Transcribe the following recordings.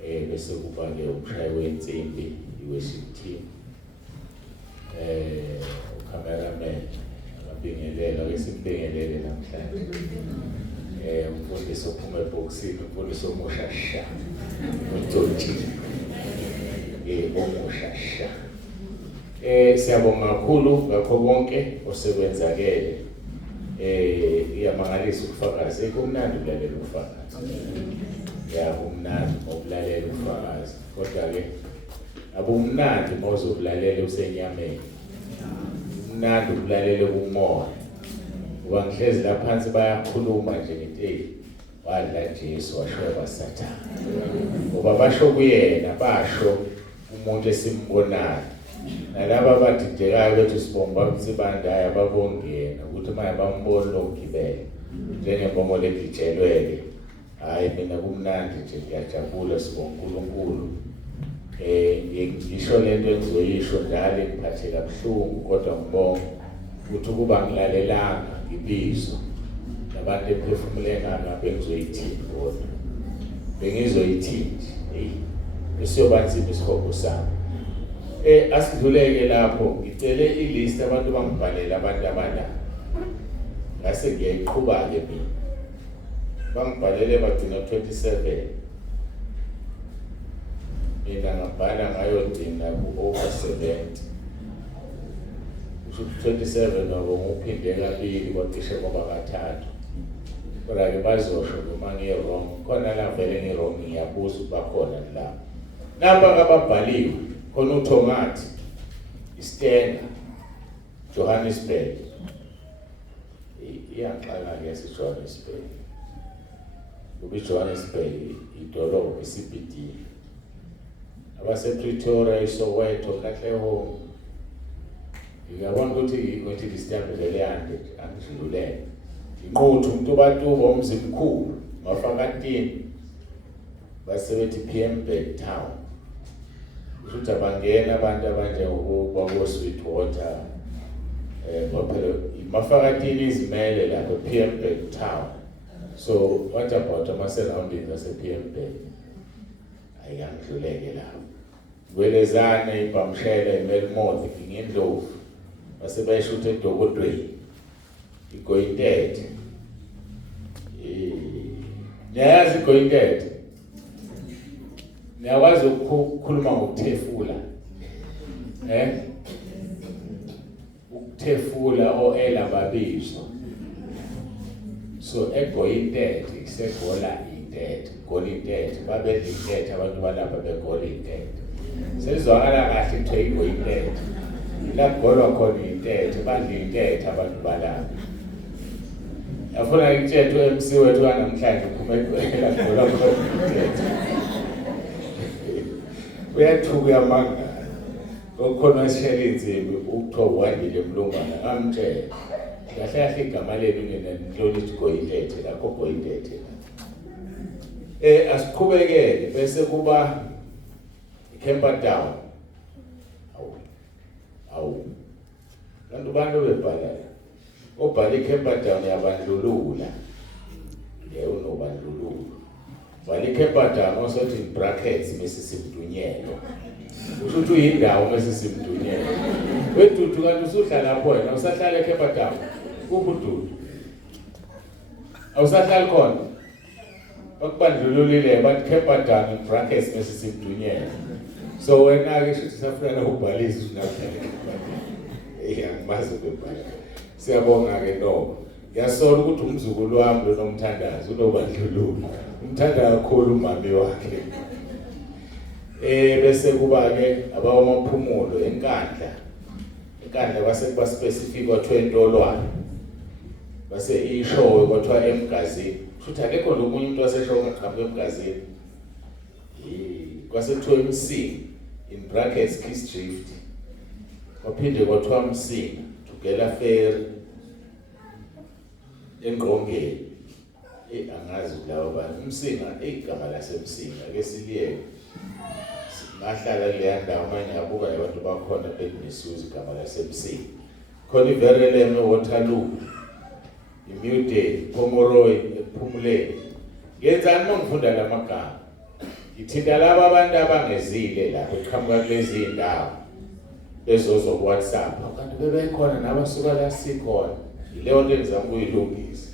bese kuba ke umshayi wensimbi i-worship team, ucameraman abingelela besibingelele namhlanje, umfundisi ophuma ebhokisini, umfundisi omusha sha, uDoji omusha sha. Siyabonga kakhulu ngakho konke osekwenzakele. Iyamangalisa ukufakazi, kumnandi ukulalela ukufakazi. Kumnandi ukulalela ukufakazi. Kodwa-ke abumnandi mawuzokulalela usenyameni. Kumnandi ukulalela kumoya. Ngoba ngihlezi la phansi bayakhuluma nje ngithi wadla Jesu washweba Sathane. Ngoba basho kuyena, basho umuntu esimbonayo. Nalaba badidekayo bethu sibonga babusibandaya ababongena ukuthi manje bambone lokugibela njengembongo legitshelweke. Hayi mina kumnandi nje, ngiyajabula sibonga uNkulunkulu. Ngisho lento engizoyisho njalo ngiphatheka kabuhlungu, kodwa ngibonga ukuthi ukuba ngilalelanga ngibizo nabantu ephefumule ngami bengizoyithini, kodwa bengizoyithini esiyoba nzima isikhombo sami. Asidluleke lapho ngicele ilist abantu bangibhalela abantu abala. Ngase ngiyayiqhuba-ke mina. Bangibhalele bagcina 27. Mina ngabhala ngayogcina ku-over 70. Kusho 27 nabo nguphinde kabili kwacishe kwaba kathathu. Kodwa-ke bazosho noma ngi-wrong. Khona la vele ngi-wrong ngiyabuza bakhona la. Namba kababhaliwe. Khona uThongathi, iStenda, Johannesburg. Iyaqala-ke yaseJohannesburg. Kuba iJohannesburg idolobha i-CBD. AbasePretoria, iSoweto, Katlehong. Ngiyabona ukuthi ngithi lisitambele leyande angidlulele. Inquthu umuntu obatuba umzimkhulu, Mafakatini. Basebethi Pietermaritzburg town. Ukuthi abangena abantu abanjengokuba Sweetwater, phela Mafakatini izimele lapho Pietermaritzburg town. So what about ama-surroundings ase-Pietermaritzburg? Ayangidluleke lapho. Gwelezane, iBhamshela, iMelmont, iNgindlovu. Base bayishutha eDokodweni. iGoyitete. Niyayazi iGoyitete? Niyakwazi ukukhuluma ngokuthefula. Ukuthefula o-ela babizo. So eGoyitete isegola intete, golitete, babedla intete abantu balapha begola intete. Selizwakala kahle kuthiwa iGoyitete. La kugolwa khona intete, badla intete abantu balapha. Yafuna ngitshela uMC wethu namhlanje uphuma eGoyitete kugolwa khona intete. Uyathuka yamanga. Kokhona isishela inzimbi ukuthiwa wandile mlungana ngamtshela. Kahle kahle igama leli nginenhloni Goyitete lakho Goyitete. Asiqhubekele bese kuba iKempertown. Awu. Kanti bantu bebhala. Obhala iKempertown yabandlulula. Unobandlululo. Bhala iKempertown osothi in brackets mesisimdunyelo. Usho ukuthi uyindawo mesisimdunyelo. Wedudu kanti usuhlala lapho wena usahlala eKempertown. Kuphi ududu? Awusahlala khona. Bakubandlululile bathi Kempertown in brackets mesisimdunyelo. So wena-ke shuthi safuna ukubhalisa unahlala. Angimazi ukubhala. Siyabonga-ke no. Ngiyasola ukuthi umzukulu wami lo nomthandazo unobandlululo. Umthanda kakhulu umami wakhe. Bese kuba-ke abawamaphumulo enkandla. Enkandla base specific kwathiwa eNtolwane. Base ishowe kwathiwa eMgazini. Futhi akekho lo munye umuntu waseshowe ngapha eMgazini. Kwasethiwa eMsinga in brackets Kiesdrift. Kwaphinde kwathiwa Msinga Tugela Ferry eNgqongeni. Angazi lawo bantu Msinga igama laseMsinga ke siliyeke. Ngahlala kuleya ndawo manje ngabuka abantu bakhona bekunisuza igama laseMsinga. Khona iVerelem eWaterloo. iMude, Pomoroy, ePhumuleni. Ngiyenzani mangifunda lamagama? ithinta laba abantu abangezile lapho eqhamuka kulezi indawo bezozo WhatsApp kanti bebekhona nabasuka la sikhona ileyo nto engizama ukuyilungisa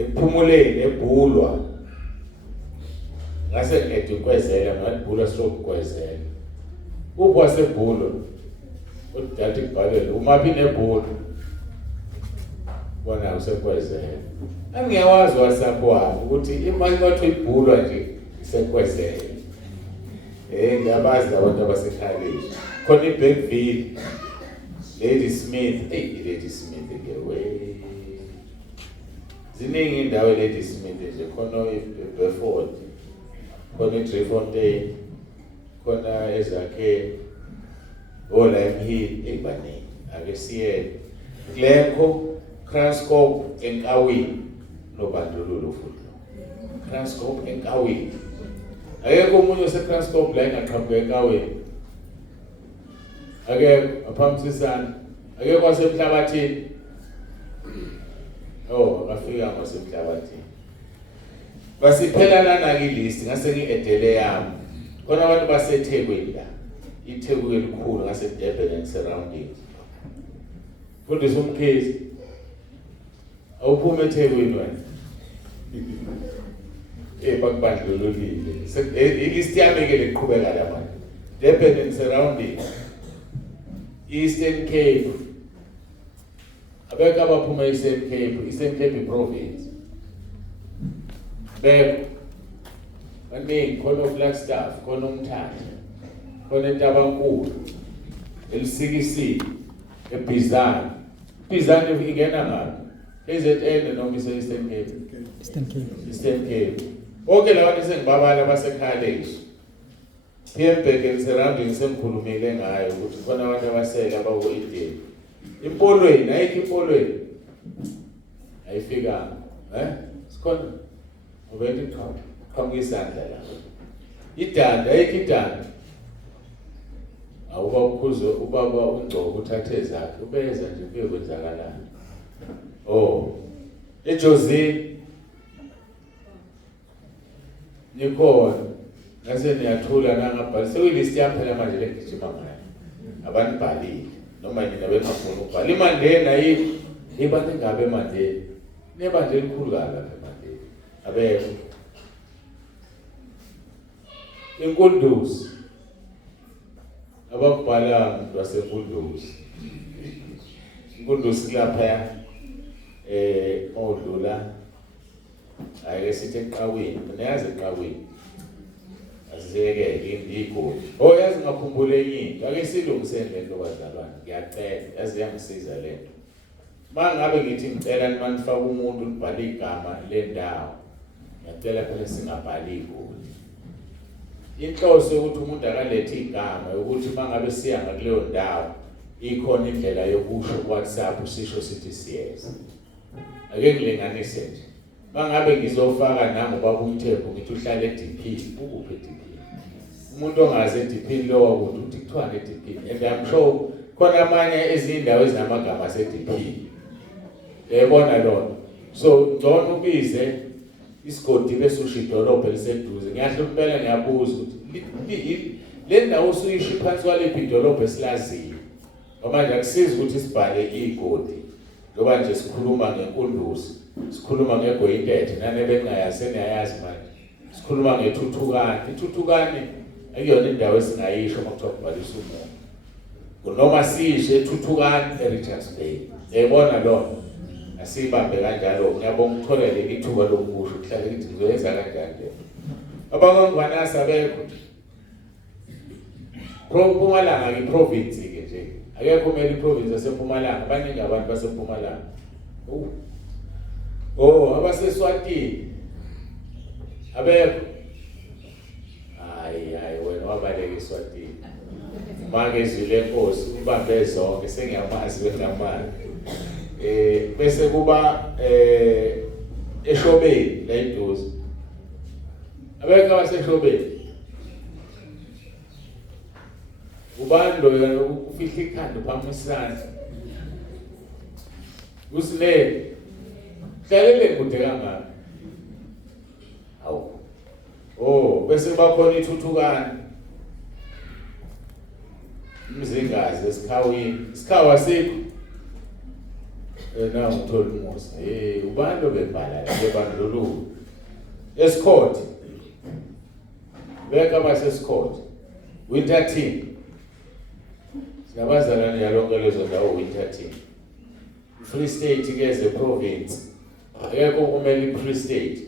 ekuphumuleni ebhulwa ngase ngithi ukwezela ngadibhulwa stroke kwezela upho wasebhulwa udalthi kubhalele umaphi nebhulwa bona usekwezela angiyawazi WhatsApp wami ukuthi imali kwathi ibhulwa nje isekwezela ngiyabazi abantu abasekhaya khona iBackville Lady Smith Lady Smith ngewe ziningi indawo Lady Smith nje khona eBedford khona eDriefontein khona ezakhe Lime Hill ebaningi ake siye Glencoe Transcorp enkawini nobandlululo futhi Transcorp enkawini ayekho umuntu oseTranscorp la engaqhamuka enkawini ake aphamsisana ake kwasemhlabathini akafika ngasemhlabathini basiphela lana kilist ngase ngiedele yami khona abantu baseThekwini la iThekwini elikhulu ngase Durban and surroundings fundisa umkhizi awuphume eThekwini wena bakubandlululile ilist yami ke leqhubeka la manje Durban and surroundings Eastern Cape abeka abaphuma Eastern Cape province baningi khona Flagstaff khona uMthatha khona eNtabankulu elisikisile eBizana ingena ngapi KZN noma Eastern Cape Eastern Cape okay labantu sengibabala basekhaya lezo Pembek and surroundings engikhulumile ngayo ukuthi khona abantu abasele abawo-Eden impolweni ayikho impolweni ayifikanga sikhona ubethe qhamuka isandla la idanda ayikho idanda awuba ukhuze ubaba uNgcobo uthathe zakhe ubeza nje kuye kwenzakalana eJozini nikhona ngase niyathula nangabhali sekuyilist yami phela manje legijima ngayo abantu bhalile noma nina bengafuna ukubhala imandeni ayikho ibantu engabe emandeni nebandla elikhulu lapha emandeni abekho inkunduzi abakubhala umuntu wasenkunduzi inkunduzi lapha odlula ayike sithi eqhawini niyazi eqhawini asizeke ingigoli yazi ngakhumbula enye into ake silungiseni lento bazalwane ngiyacela yazi yangisiza lento mangabe ngithi ngicela manifaka umuntu ubhala igama lendawo ngiyacela phela singabhali igoli inhloso ukuthi umuntu akalethe igama ukuthi mangabe siya kuleyo ndawo ikhona indlela yokusho WhatsApp usisho sithi siyeza ake ngilinganise nje mangabe ngizofaka nangu baba uMthembu ngithi uhlala eDP ukuphi eDP umuntu ongazi eDP lo wakuthi uthi kuthiwa eDP and I'm sure khona amanye izindawo ezinamagama aseDP yabona lona so ngcono ubize isigodi bese usho idolobha eliseduze ngiyahle kuphela ngiyabuza ukuthi le ndawo usuyisho phansi kwaliphi idolobha esilaziyo manje akusizi ukuthi sibhale igodi ngoba nje sikhuluma ngenkunduzi sikhuluma ngeGoyintethe nanebengayazi niyayazi manje sikhuluma ngethuthukane ithuthukane akuyona indawo esingayisho makuthiwa kubhalisa umuntu noma sishe ethuthukane eRichards Bay yayibona lona asibambe kanjalo ngiyabonga ukutholela ithuba lokusho kuhlale ukuthi ngizoyenza kanjani le abangongwanasi abekho Mpumalanga ngiprovince ke nje akekho kumele iprovince yaseMpumalanga abaningi abantu baseMpumalanga abaseswatini abekho hayi wena wabaleka eSwatini manje ezwile Nkosi ubambe zonke sengiyamazi wenamali bese kuba eShobeni la eduze abekho abaseshobeni ubando ufihla ikhanda phambi usile hlalele kude kangaka bese bakhona ithuthukana umzingazi esikhawini isikhawa sikho na ngithola umusa ubani obebhala lebandlululo eScott beka baseScott winter team sinabazalwane yalonke lezo ndawo winter team Free State ke as a province akekho kumele Free State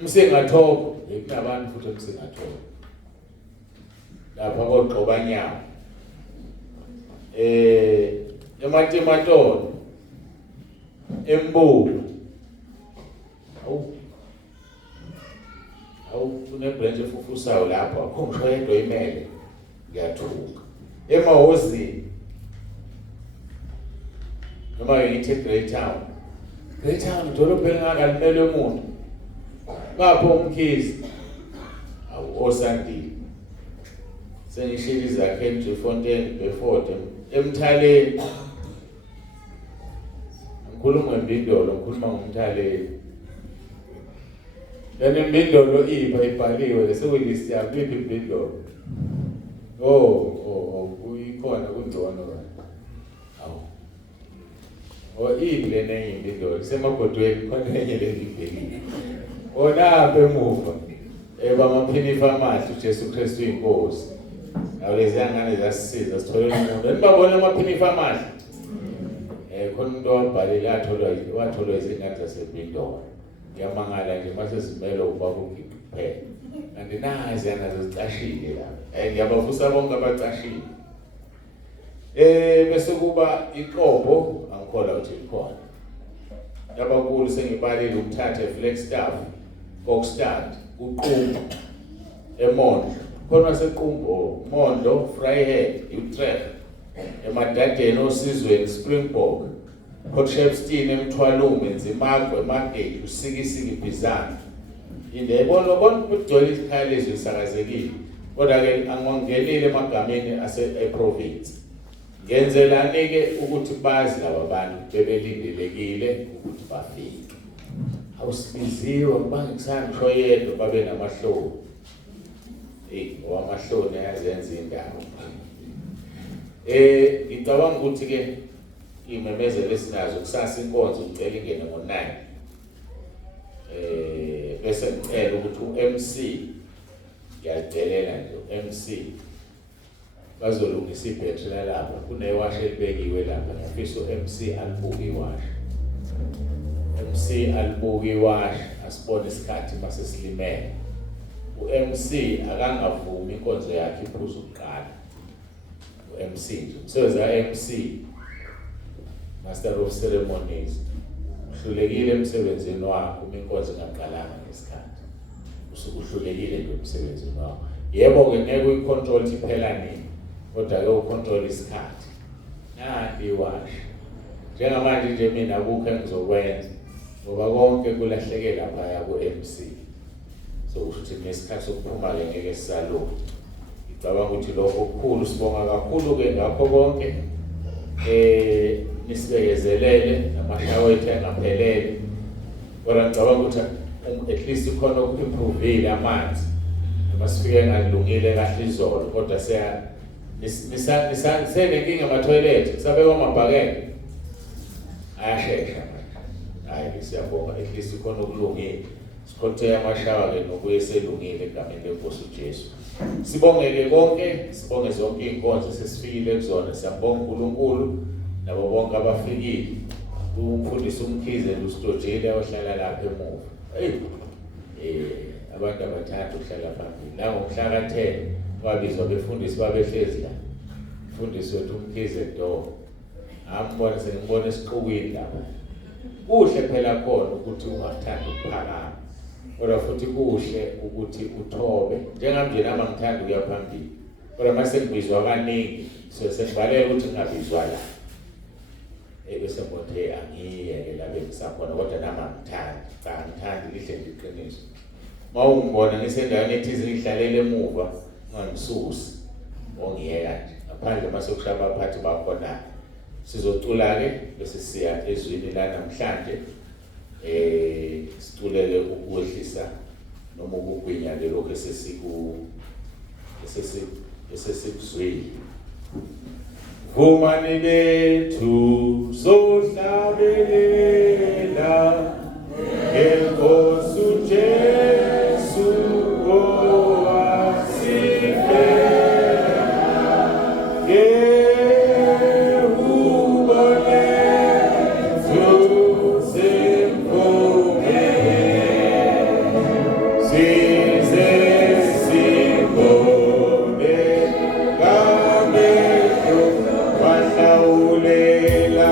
umsingathobo kunabantu futhi umsingathobo lapha koGqobanyama eMatimatolo Embuku une branch efufusayo lapha akho ngisho yedwa imele ngiyathuka emahozini noma ngithi Great Town idolobha elingakalimele umuntu bapho umkhizi osandile sengishilo izakhe eJefontein Beaufort eMthaleni ngikhuluma ngembindolo ngikhuluma ngomthaleni lena imbindolo ibhaliwe lesekwelist yami iphi imbindolo kuyikhona kungcono ile nenye imbindolo semagodweni khona enye lengibhekile lapha emuva bamaphinifa amahle uJesu Kristu inkosi awulezi ngane zasisiza sitholela umuntu nibabona amaphinifa amahle khona umuntu wabhalela watholwa izingane zasebindolo ngiyamangala nje mase zimele ubabukiki kuphela kanti nazi yana zicashile la ngiyabavusa bonke abacashile bese kuba iqobo angikhola ukuthi likhona yabakhulu sengibalile ukuthatha Flagstaff Kokstad uqumbu eMondlo khona sequmbu Mondlo Vryheid Utrecht eMadadeni osizweni Springbok Port Shepstone eMthwalume Nzimakwe eMagate usikisiki Bizana indebona ukugcwala izikhali ezisakazekile kodwa ke angongenile emagameni ase-province ngenzelani ke ukuthi bazi laba bantu bebelindelekile ukuthi bafike awusibiziwe bangisana ngisho yedwa babe namahloni owamahloni ayazenza indawo ngicabanga ukuthi ke imemezelo esinazo kusasa inkonzo ngicela ingene ngo9 bese ngicela ukuthi uMC yadelela nje uMC bazolungisa ibhetri lapha kunewasha elibekiwe lapha ngifisa uMC alibuke iwasha uMC alibuke iwasha asibone isikhathi mase silimele uMC akangavumi inkonzo yakhe iphuzu ukuqala uMC nje umsebenzi kaMC Master of Ceremonies uhlulekile emsebenzini wakho uma inkonzo ingaqalanga ngesikhathi usukuhlulekile lo emsebenzini wakho yebo ke ngeke uyicontrol iphela nini kodwa ke ucontrol isikhathi nanti iwasha njengamanje nje mina akukho engizokwenza ngoba konke kulahleke lapha ya ku-MC so ukuthi nesikhathi sokuphuma ke ngeke sisalo ngicabanga ukuthi lokho okukhulu sibonga kakhulu ke ngakho konke nisibekezelele namashawethu angaphelele kodwa ngicabanga ukuthi at least khona ukuimprove amanzi masifike ngalungile kahle izolo kodwa siya senenkinga ama-toilet kusabekwa amabhakede ayashesha hayi siyabonga at least khona ukulungile sikhothe amashawa ke nokuye selungile egameni lenkosi uJesu sibongeke konke sibonge zonke inkonzo sesifikile kuzona siyabonga uNkulunkulu nabo bonke abafikile umfundisi umkhize uStojile ohlala lapha emuva abantu abathanda ukuhlala phambili la ngomhla ka10 wabizwa befundisi babehlezi la mfundisi wethu umkhize do ambona sengibona esiqhukwini lapha kuhle phela khona ukuthi ungathanda ukuphakama kodwa futhi kuhle ukuthi uthobe njengamnje nami ngithanda ukuya phambili kodwa mase ngibizwa kaningi sengibaleka ukuthi ngingabizwa la bese ngothe angiyeke la bengisakhona kodwa nami ngithandi lihle liqiniso mawungibona ngisendaweni ethize ngihlalele emuva ungangisusi ongiyeka nje ngaphandle mase kushaya abaphathi bakhona sizocula ke bese siya ezwini la namhlanje sicule ukwehlisa noma ukugwinya ke lokho esesikuzwile. Vumani bethu sohlabelela ngeNkosi uJesu owasifela. Ngehubo lethu simvumele, size simbone ngamehlo wahlawulela.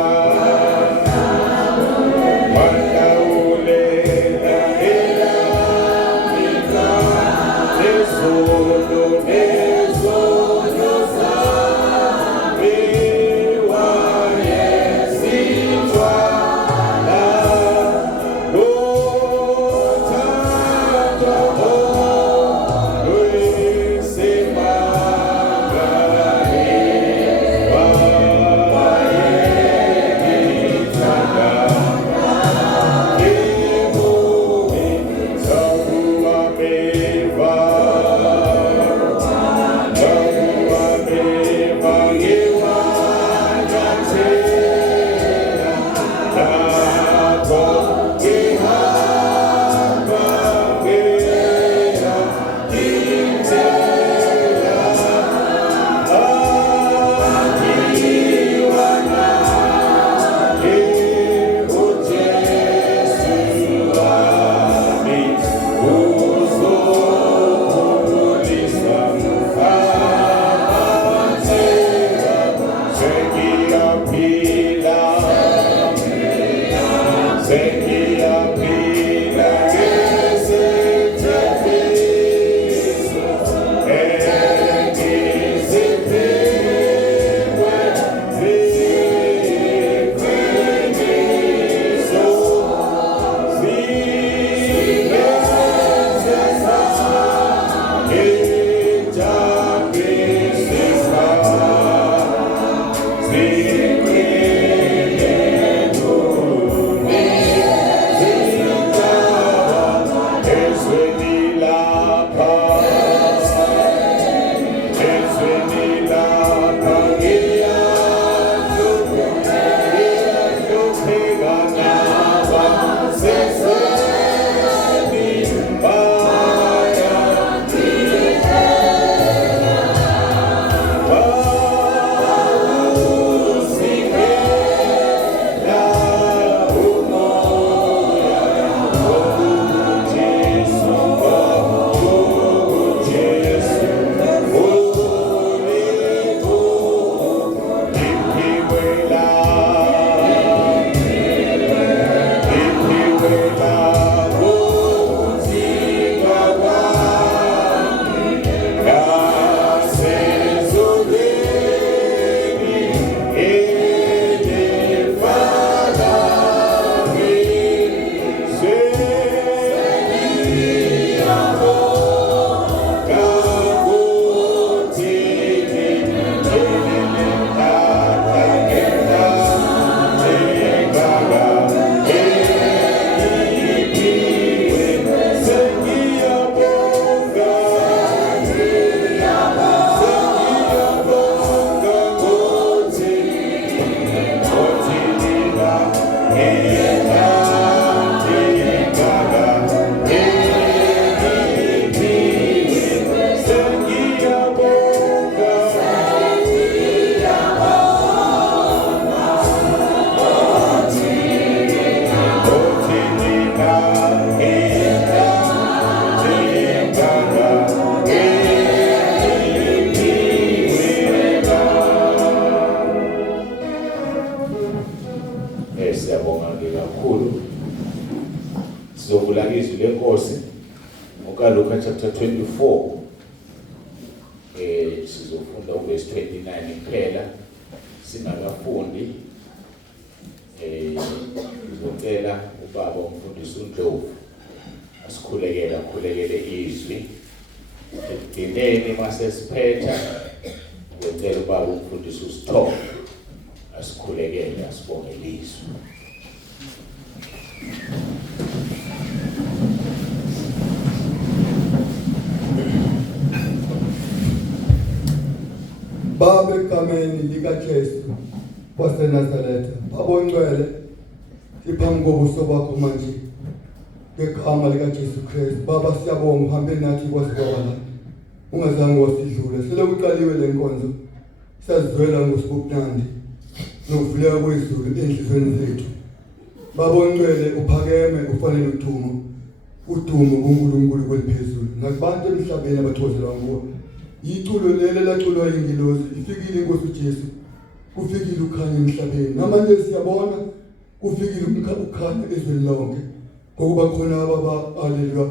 Sizovula izwi lenkosi ngokaLuka chapter 24. Sizofunda uverse 29 kuphela. Singakafundi ngizocela ubaba umfundisi uNdlovu asikhulekele izwi. Ekugcineni mase siphetha ngicela ubaba umfundisi uSithombe asikhulekele asibongele izwi. Baba egameni likaJesu waseNazaretha, Baba ongcwele, siphambi kobuso bakho manje ngegama likaJesu Kristu. Baba siyabonga uhambe nathi kwaze kwaba la. Ungazange wasidlula. Selokuqaliwe le nkonzo. Siyazizwela ngosibubnandi nokuvuleka kwezulu enhlizweni zethu. Baba ongcwele uphakeme ufanele udumo. Udumo kuNkulunkulu kweliphezulu. Nakubantu emhlabeni abathokozelwa nguwe. Iculo leli laculwa ingilosi ifikile inkosi uJesu. Kufikile ukhanya emhlabeni. Namanje siyabona kufikile ukhanya ezweni lonke. Ngokuba khona baba haleluya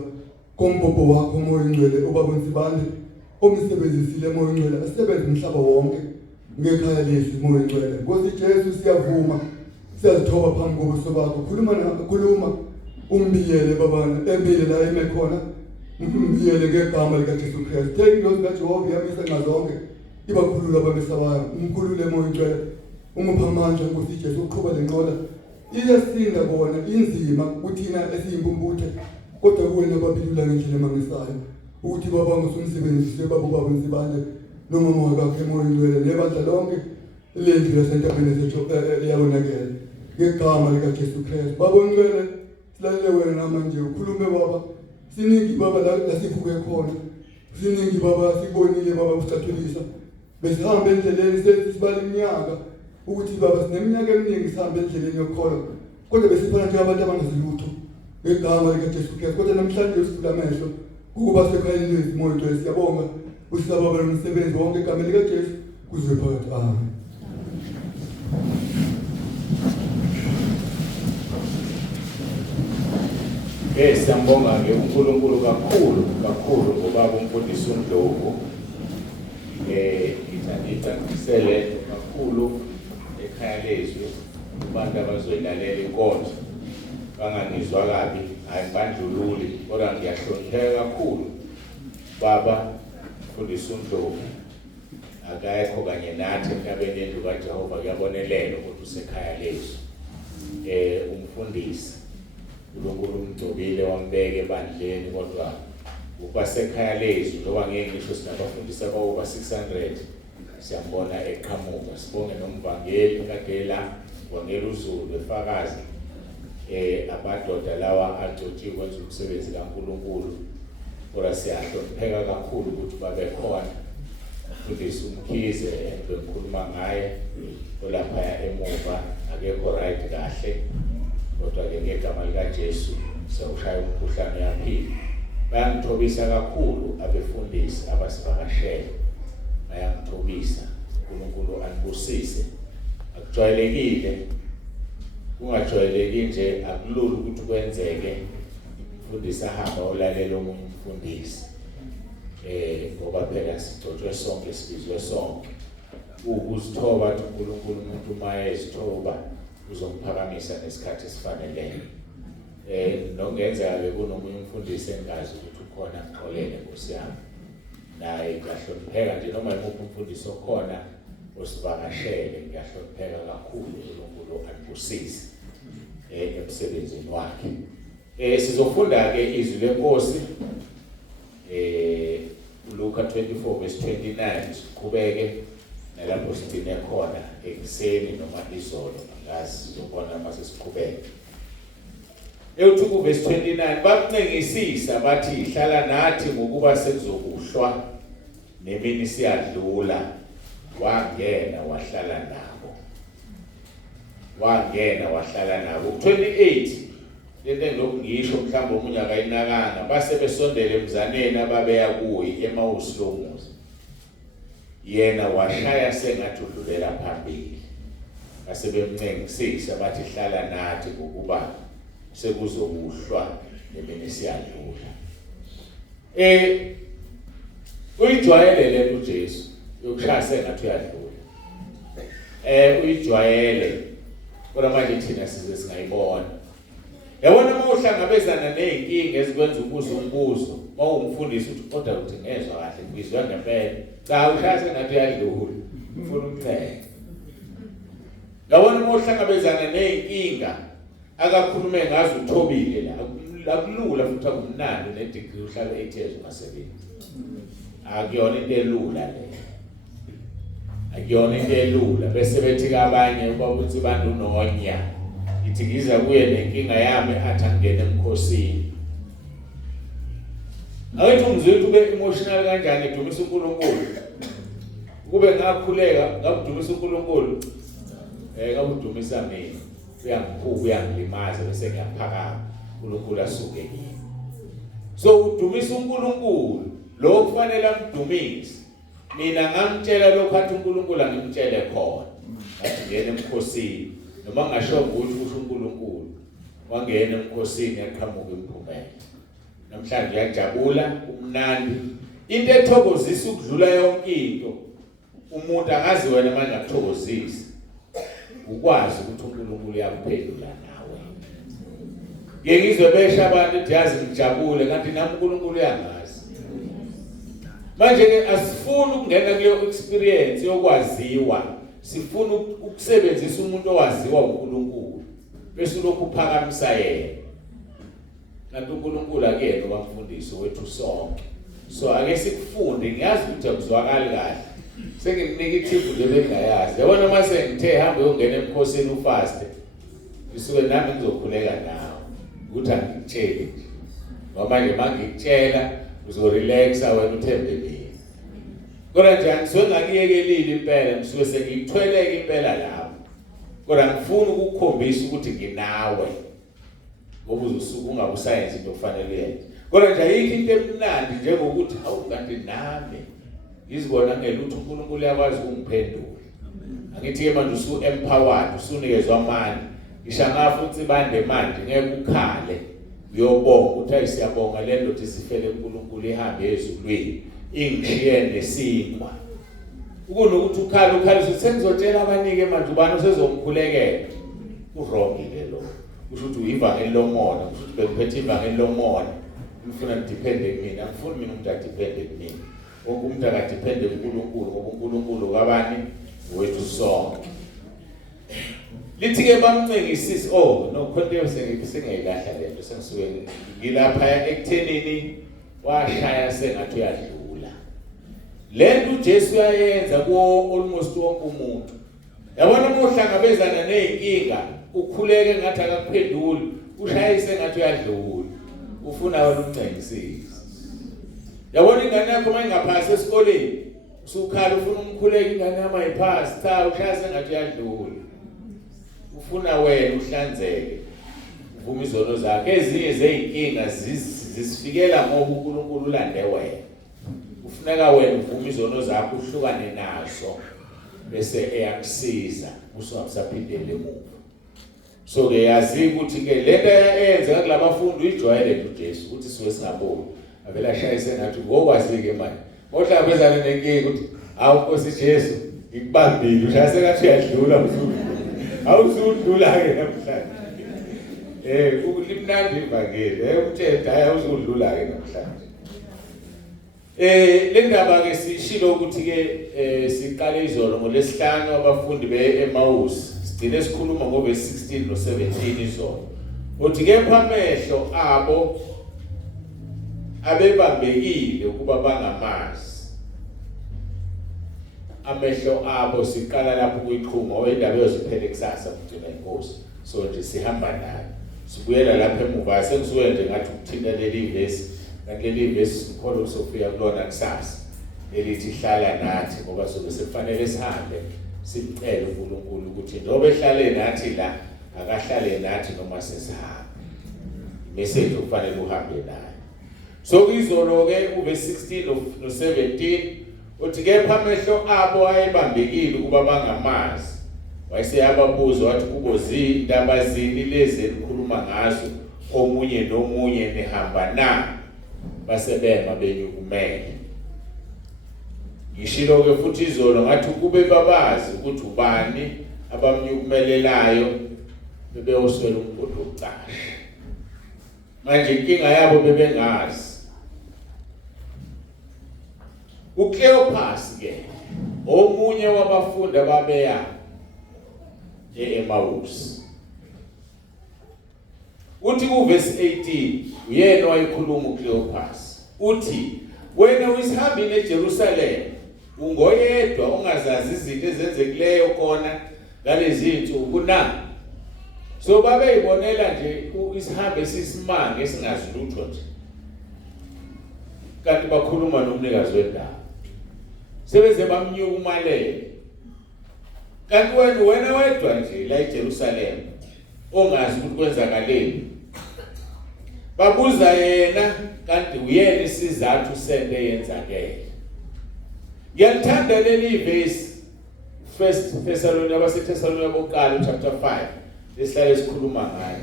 kombhobho wakho moya ngcwele obabonsibande omsebenzisile moya ngcwele asebenze umhlaba wonke ngekhaya lethu moya ngcwele. Nkosi Jesu siyavuma siyazithoba phambi kobuso bakho. Khuluma umbiyele babana embile la emekhona umbiyele ngegama likaJesu Kristu. Take those kaJehova yamisa ngazonke ibakhulula babesabayo umkhulule moya ngcwele umupha amandla Nkosi Jesu uqhuba lenqola iyasinda bona inzima kuthina esiyimpumputhe kodwa kuwena babilula ngendlela emangisayo ukuthi baba ngosumsebenzise babo babonsibande nomama wakhe moya ngcwele nebandla lonke lendlu yasentabeni zethu eyabonakele ngegama likaJesu Kristu. Baba ngcwele silalele wena namanje ukhulume baba siningi baba la siphuke khona siningi baba sibonile baba usicathulisa besihamba endleleni sethi sibale iminyaka ukuthi baba sineminyaka eminingi sihambe endleleni yokukholwa kodwa besifana njengabantu abangasilutho ngegama likaJesu Kristu. Kodwa namhlanje usivula amehlo ukuba sekhayeni lethu moya ngcwele siyabonga usababa nomsebenzi wonke egama likaJesu kuze phakathi. Amen. Siyambonga ke uNkulunkulu kakhulu ngoba umfundisi uNdlovu ngithandisele kakhulu ekhaya lethu kubantu abazoyilalela inkonzo bangangizwa kabi ayibandlululi kodwa ngiyahlonipheka kakhulu baba mfundisi uNdlovu akayekho kanye nathi entabeni yendlu kaJehova kuyabonelela ukuthi usekhaya lethu umfundisi uNkulunkulu umgcobile wambeke ebandleni kodwa ubasekhaya lethu ngoba ngeke ngisho sinabafundisi abawu 600 siyambona eqhamuka. Sibonge nomvangeli kade la wangela uZulu efakazi abadoda lawa agcotshiwe kwenza umsebenzi kaNkulunkulu kodwa siyahlonipheka kakhulu ukuthi babe khona. Mfundisi uMkhize engikhuluma ngaye olapha emuva akekho right kahle kodwa ke ngegama likaJesu sawushaya umkhuhlane yaphila. Bayangithobisa kakhulu abefundisi abasivakashele bayangithobisa. uNkulunkulu anibusise. Akujwayelekile kungajwayeleki nje akulula ukuthi kwenzeke umfundisi ahamba olalela omunye umfundisi ngoba phela sigcotshwe sonke sibizwe sonke ukuzithoba uNkulunkulu umuntu maye ezithoba uzomphakamisa nesikhathi esifaneleyo. Nongenzeka kunomunye umfundisi engazi ukuthi ukhona ngixolele Nkosi yami naye ngiyahlonipheka nje noma yimuphi umfundisi okhona osivakashele ngiyahlonipheka kakhulu. uNkulunkulu anibusise emsebenzini wakhe. Sizofunda ke izwi lenkosi Luka 24 verse 29 siqhubeke nalapho sigcine khona ekuseni noma izolo ngazi sizobona mase siqhubeke. Euthuku verse 29 bakunengisisa bathi hlala nathi ngokuba sekuzokuhlwa nemini siyadlula. Wangena wahlala nabo 28 lento engilokungisho mhlawumbe omunye akayinakanga base besondele emzaneni ababeya kuyi eMawusi lomuzi. Yena washaya sengathi udlulela phambili. Base bemnengisisa bathi hlala nathi ngokuba sekuzokuhlwa nemini siyadlula. Uyijwayele lento uJesu yokushaya sengathi uyadlula. Uyijwayele kodwa manje thina size singayibona. Yabona uma uhlangabezana nezinkinga ezikwenza ukuze umbuzo mawumfundisi uthi kodwa uthi ngezwe kahle ngizwe ngempela cha ushaya sengathi uyadlula ufuna ukucela. Yabona uma uhlangabezana nezinkinga akakhulume ngazi uthobile la akulula futhi akumnandi nedegree uhlale ethezwe ngasebenzi akuyona into elula le. akuyona into elula bese bethi abanye babuthi bantu nonya ithi ngiza kuye nenkinga yami athi angene emkhosini. Awethu umzwethu ube emotional kanjani edumisa uNkulunkulu kube ngakhuleka ngakudumisa uNkulunkulu ngakudumisa mina uyangiphuka uyangilimaza bese ngiyaphakama uNkulunkulu asuke kimi. So udumisa uNkulunkulu lo kufanele amdumise. Mina ngamtshela lokho athi uNkulunkulu angimtshele khona athi ngene emkhosini noma ngasho ukuthi usho uNkulunkulu wangena emkhosini yaqhamuka imphumela. Namhlanje uyajabula umnandi into ethokozisa ukudlula yonke into umuntu akazi wena manje akuthokozisi ukwazi ukuthi uNkulunkulu uyakuphendula nawe. Ngizwe besha abantu ethi yazi ngijabule kanti nami uNkulunkulu uyangazi. Manje ke asifuni ukungena kuyo experience yokwaziwa, sifuna ukusebenzisa umuntu owaziwa uNkulunkulu bese lokhu uphakamisa yena. Kanti uNkulunkulu akuyena obamfundisi wethu sonke. So ake sikufunde ngiyazi ukuthi akuzwakali kahle. Sengikunika ithiphu nje bengayazi. Yabona mase ngithe hambe uyongena emkhosini ufaste. Isuke nami ngizokhuleka nawe. Ukuthi angikutsheli. Ngoba manje mangikutshela uzorelaxa wena uthembe mina. Kodwa nje angisuke ngakiyekelile impela ngisuke sengikuthweleka impela lapho. Kodwa ngifuna ukukukhombisa ukuthi nginawe. Ngoba uzosuka ungabusayenzi into okufanele uyenze. Kodwa nje ayikho into emnandi njengokuthi hawu kanti nami ngizibona ngelutho uNkulunkulu uyakwazi ukungiphendula. Angithi ke manje usu empowered usunikezwa amandla. Ngisha ngafu ukuthi bande manje ngeke ukhale uyobonga ukuthi ayisiyabonga le ndoda isifele uNkulunkulu ihambe ezulwini ingishiye nesinkwa. Ukunokuthi ukhale sengizotshela abanike manje ubani usezomkhulekela uwrong ke lo. Kusho ukuthi uyivangeli lomona, kusho ukuthi bengiphethe ivangeli lomona. Ngifuna ngidepende kumina, ngifuna mina umuntu adepende kumina. Wonke umuntu akadepende kuNkulunkulu ngoba uNkulunkulu kabani wethu sonke. Lithi ke bamncengisisi no khonto sengiyilahla lento sengisuke ngilapha ekuthenini washaya sengathi uyadlula. Lento uJesu uyayenza kuwo almost wonke umuntu. Yabona uma uhlangabezana nezinkinga ukhuleke ngathi akakuphenduli ushayise ngathi uyadlula ufuna wena umncengisisi. Yabona ingane yakho mayingaphasi esikoleni usukhala ufuna umkhuleka ingane yami ayiphasi cha ushayise ngathi uyadlula ufuna wena uhlanzeke uvuma izono zakhe. Ezinye zezinkinga zisifikela ngoba uNkulunkulu ulande wena. Ufuneka wena uvuma izono zakho uhlukane nazo bese eyakusiza usungasaphindele emuva. So ke yazi ukuthi ke lento eyenza kulabafundi uyijwayele uJesu ukuthi siwe singaboni avela shayise ngathi ngokwazi ke manje ohlangabezana nenkinga ukuthi awu Nkosi Jesu ngikubambile ushayise ngathi uyadlula awuzudlula ke namhlanje. Ulimnandi ivangeli umthetho ayawuzudlula ke namhlanje. Le ndaba ke sishilo ukuthi ke siqale izolo ngolesihlanu abafundi beEmmaus sigcine sikhuluma ngobe 16 no 17 izolo. Uthi ke phamehlo abo abebambekile ukuba bangamazi. Amehlo abo siqala lapho kuyiqhuma wendaba yoziphele kusasa kugcina inkosi. So nje sihamba nayo. Sibuyela lapha emuva sengisuke nje ngathi ukuthinta leli verse. Kanti verse sikholo usofika kulona kusasa elithi hlala nathi ngoba sobe sekufanele sihambe simcele uNkulunkulu ukuthi ndobe ehlale nathi la akahlale nathi noma sesihamba. Message okufanele uhambe nayo. So kuyizolo ke ube 16 no 17 uthi ke phamehlo abo ayebambekile kuba bangamazi. Wayeseyababuza wathi kubozi indaba zini lezi elikhuluma ngazo omunye nomunye nehamba na basebema benyukumele. Ngishilo ke futhi izolo ngathi kube babazi ukuthi ubani abamnyukumelelayo bebeyoswela umgodo ucasha. Manje inkinga yabo bebengazi. uCleopas ke omunye wabafundi ababeya eEmmaus. Uthi kuverse 18 uyena wayikhuluma uCleopas. Uthi wena uyisihambile eJerusalem ungoyedwa ongazazi izinto ezenzekileyo khona ngalezi insuku na. So babeyibonela nje isihambe sisimanga esingazi lutho nje. Kanti bakhuluma nomnikazi wendawo. Sebeze bamnyuka umalele. Kanti wena wedwa nje la eJerusalem ongazi ukuthi kwenzakaleni. Babuza yena kanti uyena isizathu sento eyenzakele. Ngiyalithanda leli verse 1 Thessalonica bokuqala chapter 5 lesihlale sikhuluma ngayo.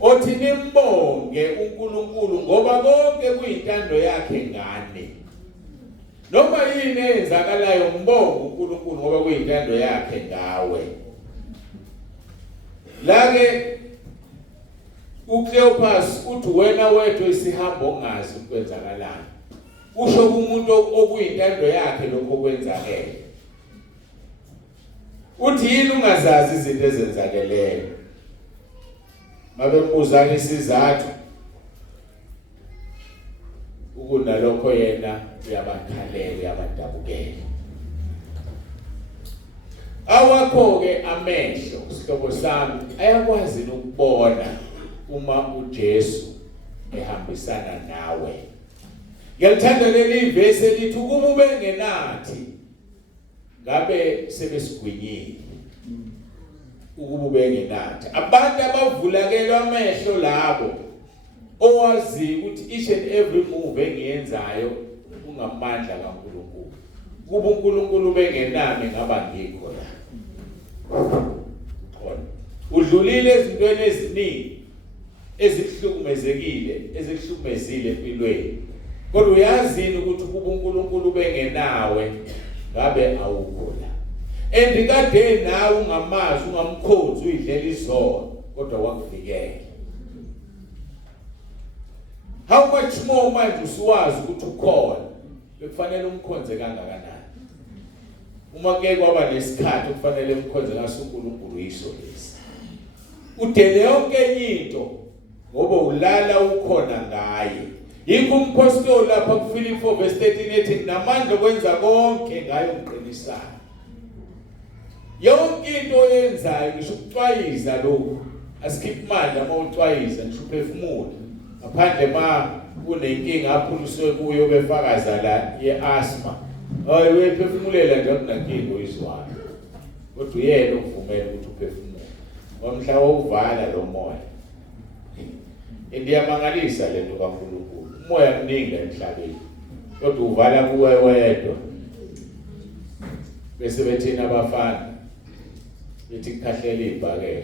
Othi nimbonge uNkulunkulu ngoba konke kuyintando yakhe ngane. Noma yini eyenzakalayo mbonge uNkulunkulu ngoba kuyintando yakhe ngawe. Lake uCleopas uthi wena wethu isihambo ongazi ukwenzakalani. Usho kumuntu okuyintando yakhe lokho kwenzakele. Uthi yini ungazazi izinto ezenzakeleyo. Mabembuza isizathu ukunalokho yena uyabakhalela uyabadabukela. Awakho-ke amehlo sihlobo sami ayakwazi ukubona uma uJesu ehambisana nawe. Ngiyalithanda leli verse elithi ukuba ubengenathi ngabe sebesigwinyile. Ukuba ubengenathi abantu abavulakelwa amehlo labo owazi ukuthi each and every move engiyenzayo ungamandla kaNkulunkulu. Kuba uNkulunkulu bengenami ngaba ngikho la. Udlulile ezintweni eziningi ezikuhlukumezile empilweni. Kodwa uyazini ukuthi kuba uNkulunkulu bengenawe ngabe awukho la. Kade nawe ungamazi ungamkhonzi uyidlela izono kodwa wakuvikela. How much more manje usiwazi ukuthi ukhona bekufanele umkhonze kangakanani. Uma ke kwaba nesikhathi kufanele umkhonze kaNkulunkulu yiso lesi. Udele yonke into ngoba ulala ukhona ngaye. Yikho umpostoli lapha kuFilipi 4:13 ethi namandla okwenza konke ngayo umqinisayo. Yonke into oyenzayo ngisho ukucwayiza lokho asikhiphi manje uma ucwayiza ngisho uphefumula ngaphandle ma kunenkinga aphuliswe kuyo befakaza la yeasthma. Hayi wephefumulela nje akunankinga oyizwayo. Kodwa uyena uvumela ukuthi uphefumule. Wamhla uvala lo moya. Indiyamangalisa lento kaNkulunkulu. Umoya mningi emhlabeni. Kodwa uvala kuwe wedwa. Bese bethina abafana bethi kukhahlela ibhakela.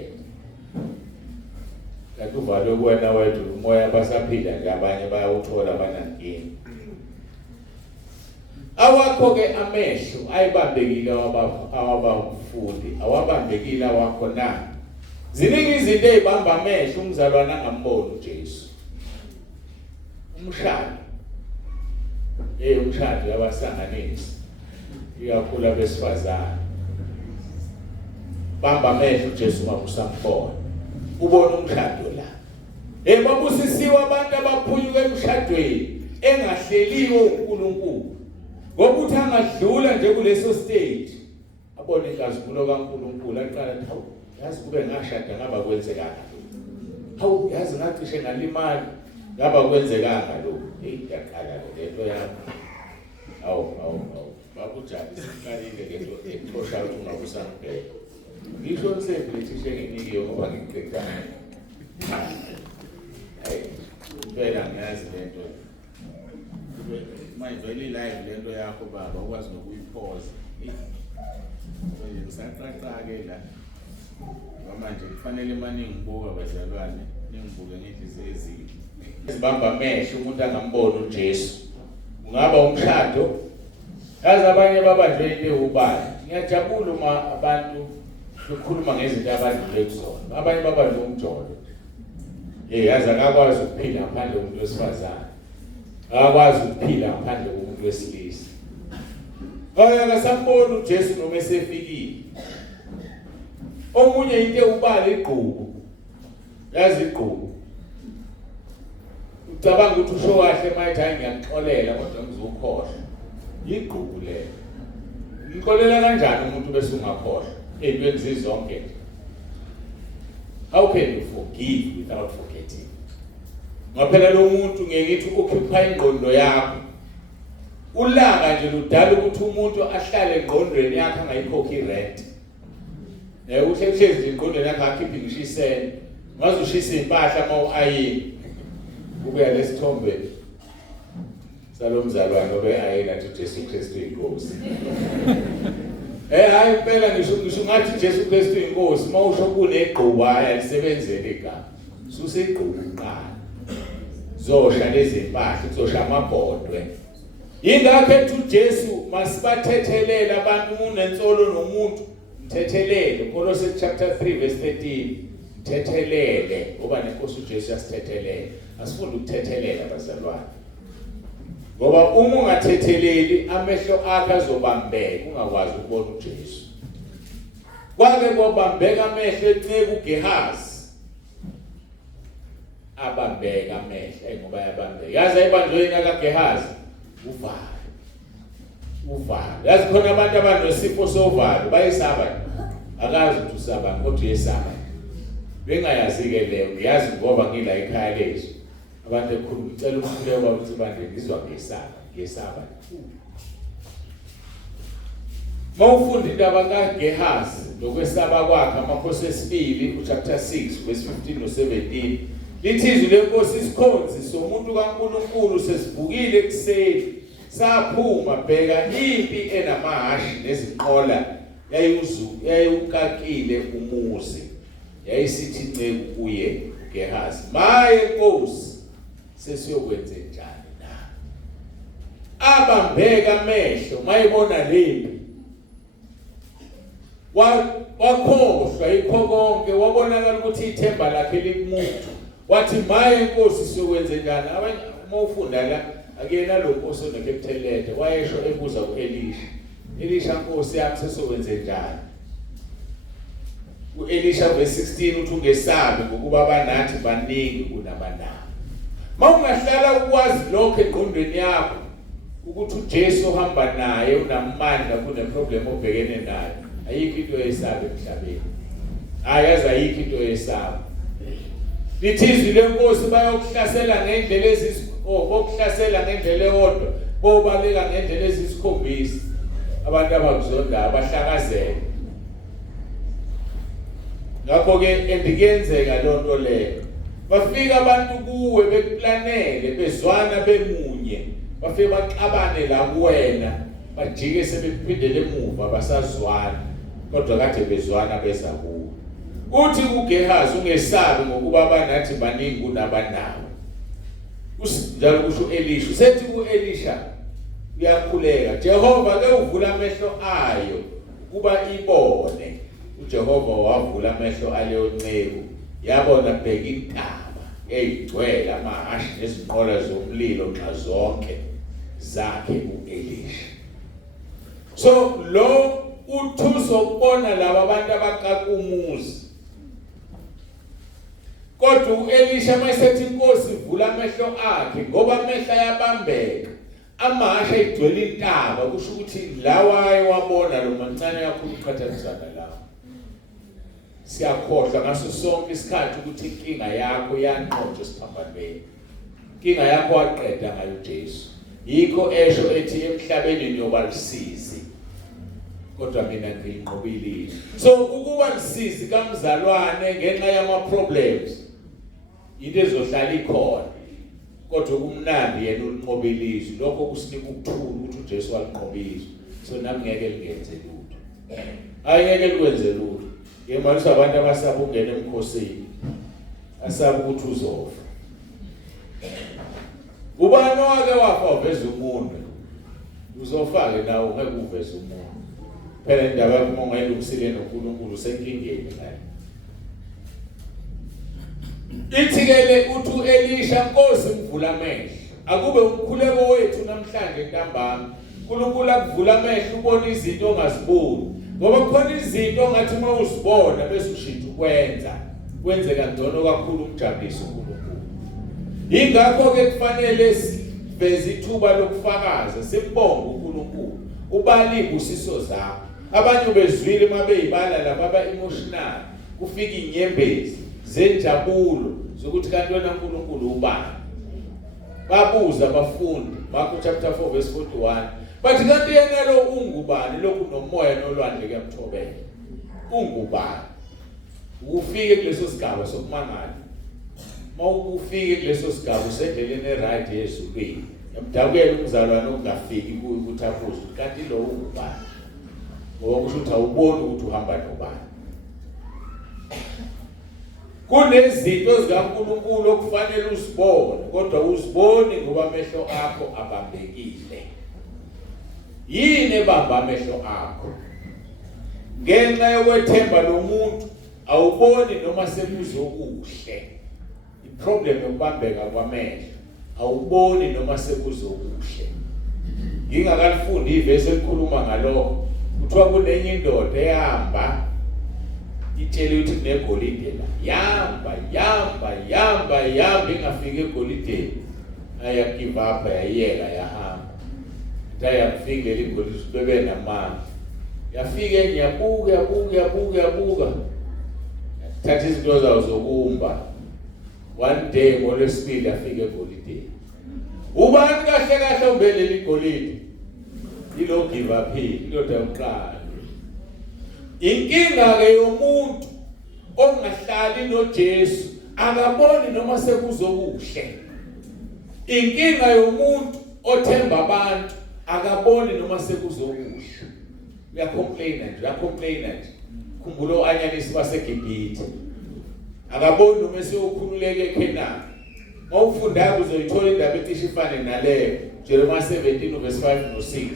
Kanti uvalwe kuwena wedwa umoya basaphila nje abanye bayawuthola abanankinga. Awakho-ke amehlo ayibambekile awabafundi awabambekile awakho na. Ziningi izinto ezibamba amehlo umzalwana angamboni uJesu. Umshado. Umshado yabasanganisi. Iyakhula besifazana. Bamba amehlo uJesu makusambona. Ubona umshado la. Babusisiwe abantu abaphunyuka emshadweni engahleliwe uNkulunkulu. Ngoba uthi angadlula nje kuleso stage abone inkazimulo kaNkulunkulu aqala athi hawu yazi kube ngashada ngaba kwenzekanga lo. Hawu yazi ngacishe ngalimali ngaba kwenzekanga lo. Yaqala lento yami. Hawu babujali siqalile lento exosha ukuthi ungakusangibheka. Ngisho ngiseblithi nginikiwe ngoba ngiqedana. Phela ngiyazi lento. Manje live lento yakho baba ukwazi nokuyiphoza. Ngisaqaqake la. Manje kufanele manje ngibuka bazalwane, ningibuke ngenhliziyo ezini. Izibamba amehlo umuntu angamboni uJesu. Ungaba umshado. Yazi abanye babanjwe into ewubani. Ngiyajabula uma abantu bekhuluma ngezinto abadlule kuzona. Abanye babanjwe umjolo. Yazi akakwazi ukuphila ngaphandle komuntu wesifazane. Akakwazi ukuphila ngaphandle komuntu wesilisa. Akasamboni uJesu noma esefikile. Omunye into ewubala igqubu. Yazi igqubu. Ucabanga ukuthi usho kahle manje hayi ngiyangixolela kodwa ngizokhohlwa. Igqubu lelo. Ngikholela kanjani umuntu bese ungakhohlwa ezintweni zizonke? How can you forgive without forgetting? Ngaphela lo muntu ngiyithi ukhipha ingqondo yakho. Ulaka nje ludala ukuthi umuntu ahlale engqondweni yakhe angayikhokhi rent. Uhlezi nje engqondweni yakhe akhiphe ngisho isene. Ngaze ushisa impahla uma uayini. Kubuya lesithombe salomzalwane obeayina ukuthi Jesu Kristu inkosi. Hayi impela ngisho ngathi Jesu Kristu inkosi mawusho kunegquba yalisebenzele igama. Suse igquba uqala. Zosha lezi impahla kuzosha amabhodwe. Ingakho ethi uJesu masibathethelele abantu unensolo nomuntu mthethelele. Colossians chapter 3 verse 13. Mthethelele ngoba nenkosi uJesu yasithethelele. Asifundi ukuthethelela bazalwane. Ngoba uma ungathetheleli amehlo akho azobambeka ungakwazi ukubona uJesu. Kwake kwabambeka amehlo enceke uGehazi. Abambeka amehlo ngoba yabambeka. Yazi ayibanjweni kaGehazi uvalo. Yazi khona abantu abanesifo sovalo bayisaba. Akazi ukuthi usaba kodwa yesaba. Bengayazi ke leyo yazi ngoba ngila ekhaya lethu. Abantu ekhulu ucela umkhuleko babuthi bande ngizwa ngesaba. Mawufunda indaba kaGehazi lokwesaba kwakhe amakhosi esibili chapter 6 verse 15 no 17 lithi izwi lenkosi isikhonzi somuntu kaNkulunkulu sesivukile ekseni saphuma bheka impi enamahashi nezinqola yayukakile umuzi yayisithi nceke kuye uGehazi maye Nkosi sesiyokwenza njani na abambeka amehlo mayibona lempi wakhohlwa ikho konke wabonakala ukuthi ithemba lakhe likumuntu wathi maye Nkosi siyokwenza njani abanye uma ufunda la akuyena lo Nkosi onekuthelete wayesho ebuza kuElisha Nkosi yami sesiyokwenza njani uElisha verse 16 uthi ungesabi ngokuba abanathi baningi kunabanabo. Mawungahlala ukwazi lokho engqondweni yakho ukuthi uJesu ohamba naye unamandla kuneproblem obhekene nayo. Ayikho into esabe emhlabeni. Ayazi ayikho into esabe. Lithizwi lenkosi bayokuhlasela ngendlela bokuhlasela ngendlela eyodwa, bobaleka ngendlela ezisikhombisa. Abantu abakuzonda abahlakazela. Ngakho ke endikenzeka lonto leyo. Bafika abantu kuwe bekuplanele bezwana bemunye. Bafike baxabane la kuwena, bajike sebekuphindele emuva basazwana. Kodwa kade bezwana beza kuwe. Uthi kuGehazi ungesabi ngokuba abanathi baningi kunabanawo. Njalo kusho Elisha. Sethi kuElisha uyakhuleka. Jehova ke uvula amehlo ayo kuba ibone. uJehova wavula amehlo aleyo ncebo yabona bheka intaba eyigcwele amahashi nezinqola zomlilo nxa zonke zakhe uElisha. So lo uthuso ukubona laba abantu abaqakumuzi. Kodwa uElisha mayesethi inkosi ivula amehlo akhe ngoba amehlo ayabambeka amahashi ayigcwele intaba kusho ukuthi lawa ayewabona lo mancane kakhulu uqhathanisana lawo. Siyakhohlwa ngaso sonke isikhathi ukuthi inkinga yakho yanqotshwa esiphambanweni. Inkinga yakho waqeda ngayo uJesu. Yikho esho ethi emhlabeni niyoba lisizi. Kodwa mina ngiyinqobile. So ukuba lisizi kamzalwane ngenxa yama problems into ezohlala ikhona. Kodwa kumnandi yena ulinqobile. Lokho kusinika ukuthula ukuthi uJesu walinqobile. So nami ngeke lingenze lutho. Ayeke likwenze lutho. Ngemalisa abantu abasaba ungena emkhosini. Asaba ukuthi uzofa. Ubani wake wafa uveza umuntu. Uzofake nawe ngeke uveze umuntu. Phela indaba yakho ongayilungisile noNkulunkulu senkingeni ngayo. Ithikele uthi uElisha Nkosi mvula amehlo. Akube umkhuleko wethu namhlanje ntambama. uNkulunkulu akuvula amehlo ubone izinto ongaziboni. Ngoba khona izinto ongathi uma uzibona bese ushintsha kwenzeka ngcono kakhulu umjabulisa uNkulunkulu. Ingakho ke kufanele siveze ithuba lokufakaza sibonge uNkulunkulu ubali ibusiso zakho. Abanye bezwile mabeyibala laba emotional kufika inyembezi zenjabulo zokuthi kanti wena uNkulunkulu ubani. Babuza abafundi Mark chapter 4 verse 41 bathi kanti yena lo ungubani lokhu nomoya nolwandle kuyamthobela. Ungubani? Ufike kuleso sigaba sokumangala. Mawufike kuleso sigaba usendleleni eright yezulwini. Yamdabukela umzalwane ongafiki kuyo ukuthi abuze kanti lo ungubani. Ngoba kusho ukuthi awuboni ukuthi uhamba nobani. Kunezinto zikaNkulunkulu okufanele uzibone kodwa uziboni ngoba amehlo akho abambekile. Yini ebamba amehlo akho? Ngenxa yokwethemba lomuntu awuboni noma sekuzokuhle. Iproblem yokubambeka kwamehlo awuboni noma sekuzokuhle. Ngingakalifundi ivesi elikhuluma ngalokho kuthiwa kunenye indoda ehamba itshele ukuthi kunegolide la yamba ingafike egolideni ayagive up yayiyeka yahamba yafika leli golide bebe namandla yafika yabuka thatha izinto zawo zokumba one day ngolwesibili yafika egolideni. Ubani kahle umbeleli igolide ilo give up indoda yokuqala. Inkinga ke yomuntu ongahlali noJesu akaboni noma sekuzokuhle. Inkinga yomuntu othemba abantu akaboni noma sekuzokuhle. Uyacomplaina nje. Khumbula uanyanisi baseGibhithe. Akaboni noma seyokhululeke eKhenani. Mawufundayo uzoyithola indaba ethi ifane naleyo. Jeremiah 17 verse 5 no 6.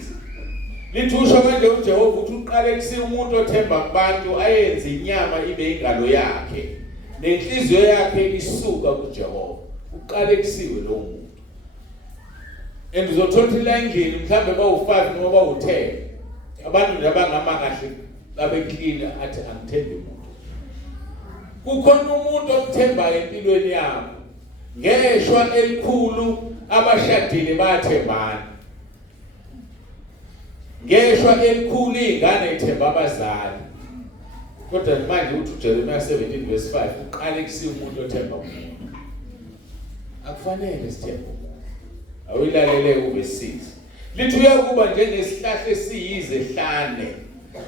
Lithusha manje uJehova ukuthi uqale kusika umuntu othemba kubantu ayenze inyama ibe ingalo yakhe nenhliziyo yakhe isuka kuJehova. Uqale kusiwe lo muntu. Uzothola endlini mhlambe bawu5 noma bawu10. Abantu labangama kahle babe clean athi angithembi umuntu. Kukhona umuntu omthembayo empilweni yakho. Ngeshwa elikhulu abashadile bathembana. Ngeshwa elikhulu ingane ithemba abazali. Kodwa manje uthi uJeremiah 17 verse 5 uqale kusiya umuntu othemba umuntu. Akufanele sithembe umuntu. Awuyilalele uverse 6. Lithi uyakuba njengesihlahla esiyize hlane.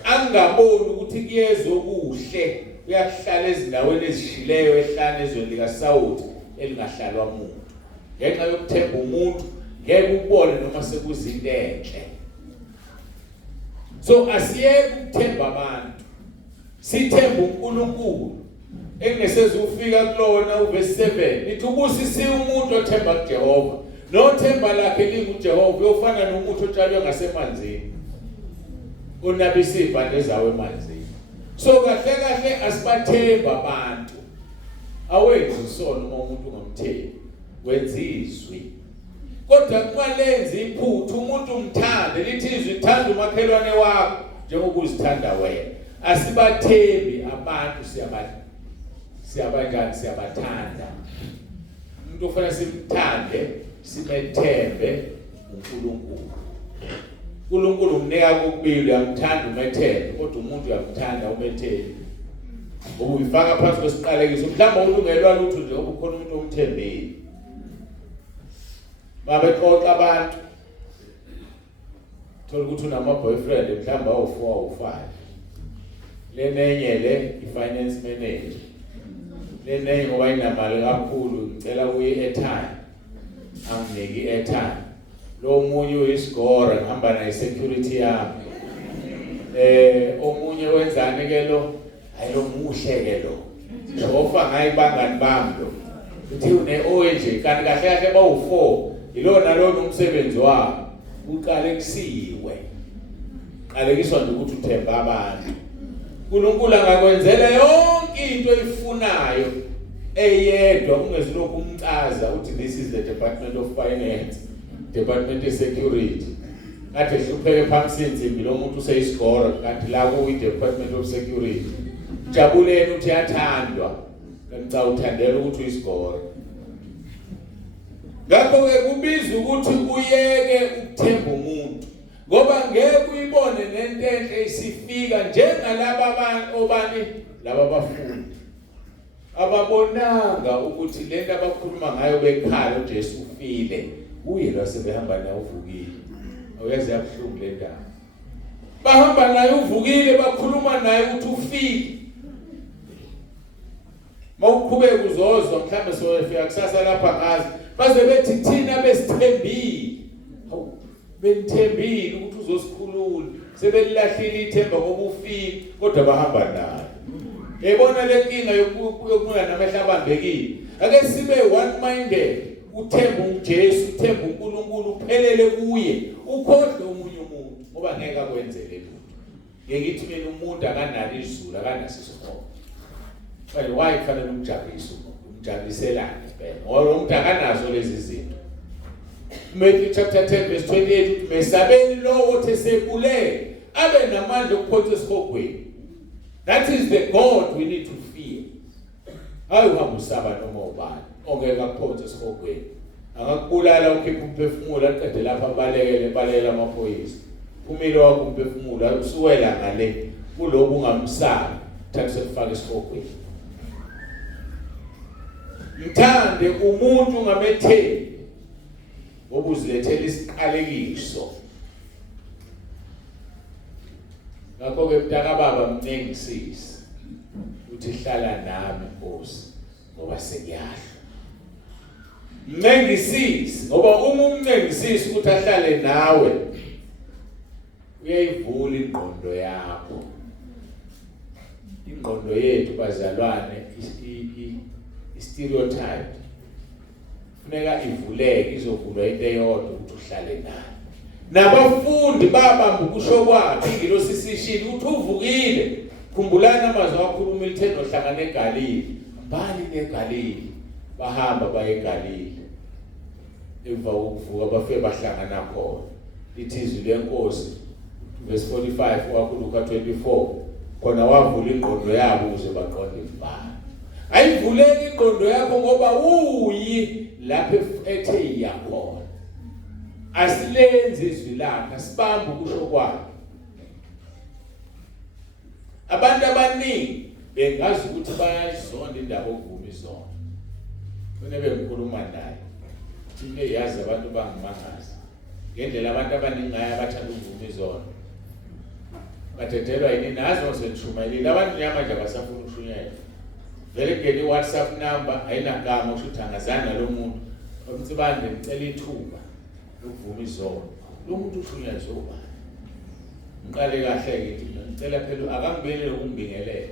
Angaboni ukuthi kuyezokuhle. Uyakuhlala ezindaweni ezishileyo ehlane ezweni likaSawuli elingahlalwa umuntu. Ngenxa yokuthemba umuntu ngeke ubone noma sekuzinto enhle. So asiyeke ukuthemba abantu. Sithemba uNkulunkulu. Engeseze ufika kulona uverse 7. Lithi ubusisiwe umuntu othemba kuJehova. Nothemba lakhe linguJehova uyofana nomuntu otshalwe ngasemanzini. Unabisa ivande zawo emanzini. So kahle asibathemba abantu. Awenzi isono uma umuntu ungamthembi. Wenza izwi. Kodwa kumalenzi iphuthu umuntu umthande lithi izwi thanda umakhelwane wakho njengokuzithanda wena. Asibathembi abantu siyabathanda. Umuntu ofanele simthande simethembe uNkulunkulu. uNkulunkulu umnika kokubili uyamthanda umethembe kodwa umuntu uyamthanda umethembe. Ngoba uyifaka phansi kwesiqalekiso mhlawumbe ulungelwa lutho nje ukukhona umuntu omthembile. Babexoxa abantu thola ukuthi unama boyfriend mhlawumbe awu4 awu5. Lenenye le i-finance manager. Lenenye ngoba inamali kakhulu ngicela kuye airtime. Anginiki airtime. Lo munye uyisigora ngihamba naye security yami. Omunye wenzani ke lo? Hayi lo muhle ke lo. Jofa ngayi bangani bami lo. Uthi une owenje kanti kahle bawu4. Ilona lo umsebenzi wabo. Uqale kusiwe. Qalekiswa nje ukuthi uthemba abantu. uNkulunkulu angakwenzela yonke into oyifunayo eyedwa ungezilokhu umcaza uthi this is the Department of Finance, Department of Security. Ngathi hlupheke phansi insimbi lo muntu useyisigora kanti la ku Department of Security. Jabuleni uthi yathandwa. Ngicela uthandela ukuthi uyisigora. Ngakho ke kubiza ukuthi uyeke ukuthemba umuntu. Ngoba ngeke uyibone lento enhle isifika njengalaba obani laba bafundi ababonanga ukuthi lento abakhuluma ngayo bekhala uJesu ufile uye lo sebehamba naye uvukile awuyazi yabhlungu le ndaba bahamba naye uvukile bakhuluma naye ukuthi ufile mawuqhubeka uzozwa mhlambe soyefika kusasa lapha ngazi baze bethi thina besithembile benithembile ukuthi uzosikhulula sebelilahlile ithemba ngoba ufile kodwa bahamba naye ebona le nkinga yokuya namehla abambekile ake sibe one minded uthemba uJesu uthemba uNkulunkulu uphelele kuye ukhohle omunye umuntu ngoba ngeke akwenzele lutho ngithi mina umuntu akanalo izulu akanasisikhona manje why kufanele umjabuliselane phela ngoba umuntu akanazo lezi zinto Matthew chapter 10 verse 28 mesabeni lo othe sebule abe namandla okuphonsa esikhogweni. That is the God we need to fear. Hayi uhamba usaba noma ubani ongeke akuphonse esikhogweni. Angakubulala ukhipha umphefumulo aqede lapha balekele amaphoyisa. Umilo wakho umphefumulo usuwela ngale kulobu ungamsaba thathe sekufaka esikhogweni. Mthande umuntu ungamethembi obuzilethela isiqalekiso. Ngakho-ke mntaka baba mnengisisi uthi hlala nami Nkosi ngoba sengiyahla. Mnengisisi ngoba uma umnengisisi ukuthi ahlale nawe uyayivula ingqondo yakho. Ingqondo yethu bazalwane stereotype funeka ivuleke izovulwa into eyodwa ukuthi uhlale naye. Nabafundi babamba ukusho kwakhe ingilosi sishilo ukuthi uvukile khumbulana amazwi akhuluma ilitheni ohlangana eGalili mbali neGalili bahamba baye eGalili emva kokuvuka bafike bahlangana khona lithi izwi lenkosi verse 45 wakhuluka 24 khona wavula ingqondo yabo ukuze baqonde ibhalo. Ayivuleke ingqondo yakho ngoba uyi lapha ethe iyakhona. Asilenze izwi lakhe asibambe ukusho kwakhe. Abantu abaningi bengazi ukuthi bayayizonda indaba okuvuma izona. Kunebe ngikhuluma naye. Thine yazi abantu bangimangazi. Ngendlela abantu abaningi ngaye abathanda ukuvuma izona. Bathethelwa yini nazo ngisetshumayelile abantu nyamanje abasafuna ukushunyayela. Vele ngene WhatsApp number ayinagama ukuthi angazana lo muntu. Umtsibande ngicela ithuba ukuvuma izona. Lo muntu ushunyayezwe ubani? Ngiqale kahle ngithi ngicela phela akangibelele ukungibingelela.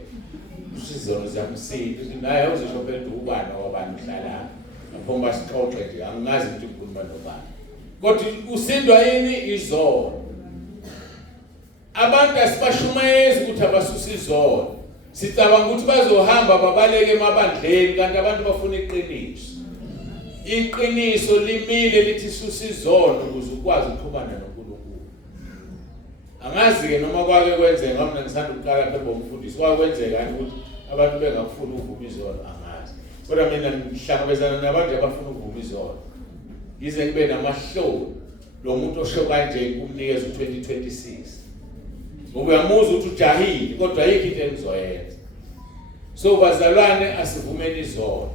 Usizona zamsindi ukuthi naye awuzisho phela ubani wabantu Hlala. Ngaphomba sixoxe nje angazi ukuthi ukhuluma nobani. Kodwa usindwa yini izona? Abantu asibashumayezi ukuthi abasusa izona. Sicabanga ukuthi bazohamba babaleke emabandleni kanti abantu bafuna iqiniso. Iqiniso limile lithi susa izona ukuze ukwazi ukuxhumana noNkulunkulu. Angazi ke noma kwake kwenzeka ngoba mina ngisanda ukuqala phela umfundisi kwake kwenzeka ukuthi abantu bengakufuna ukuvuma izona angazi. Kodwa mina ngihlangabezana nabantu abafuna ukuvuma izona. Yize kube namahloni lo muntu osho kanje kumnikeza u2026. Ngoba uyamuzwa ukuthi ujahile kodwa ayikho into engizoyenza. So bazalwane asivumeni izona.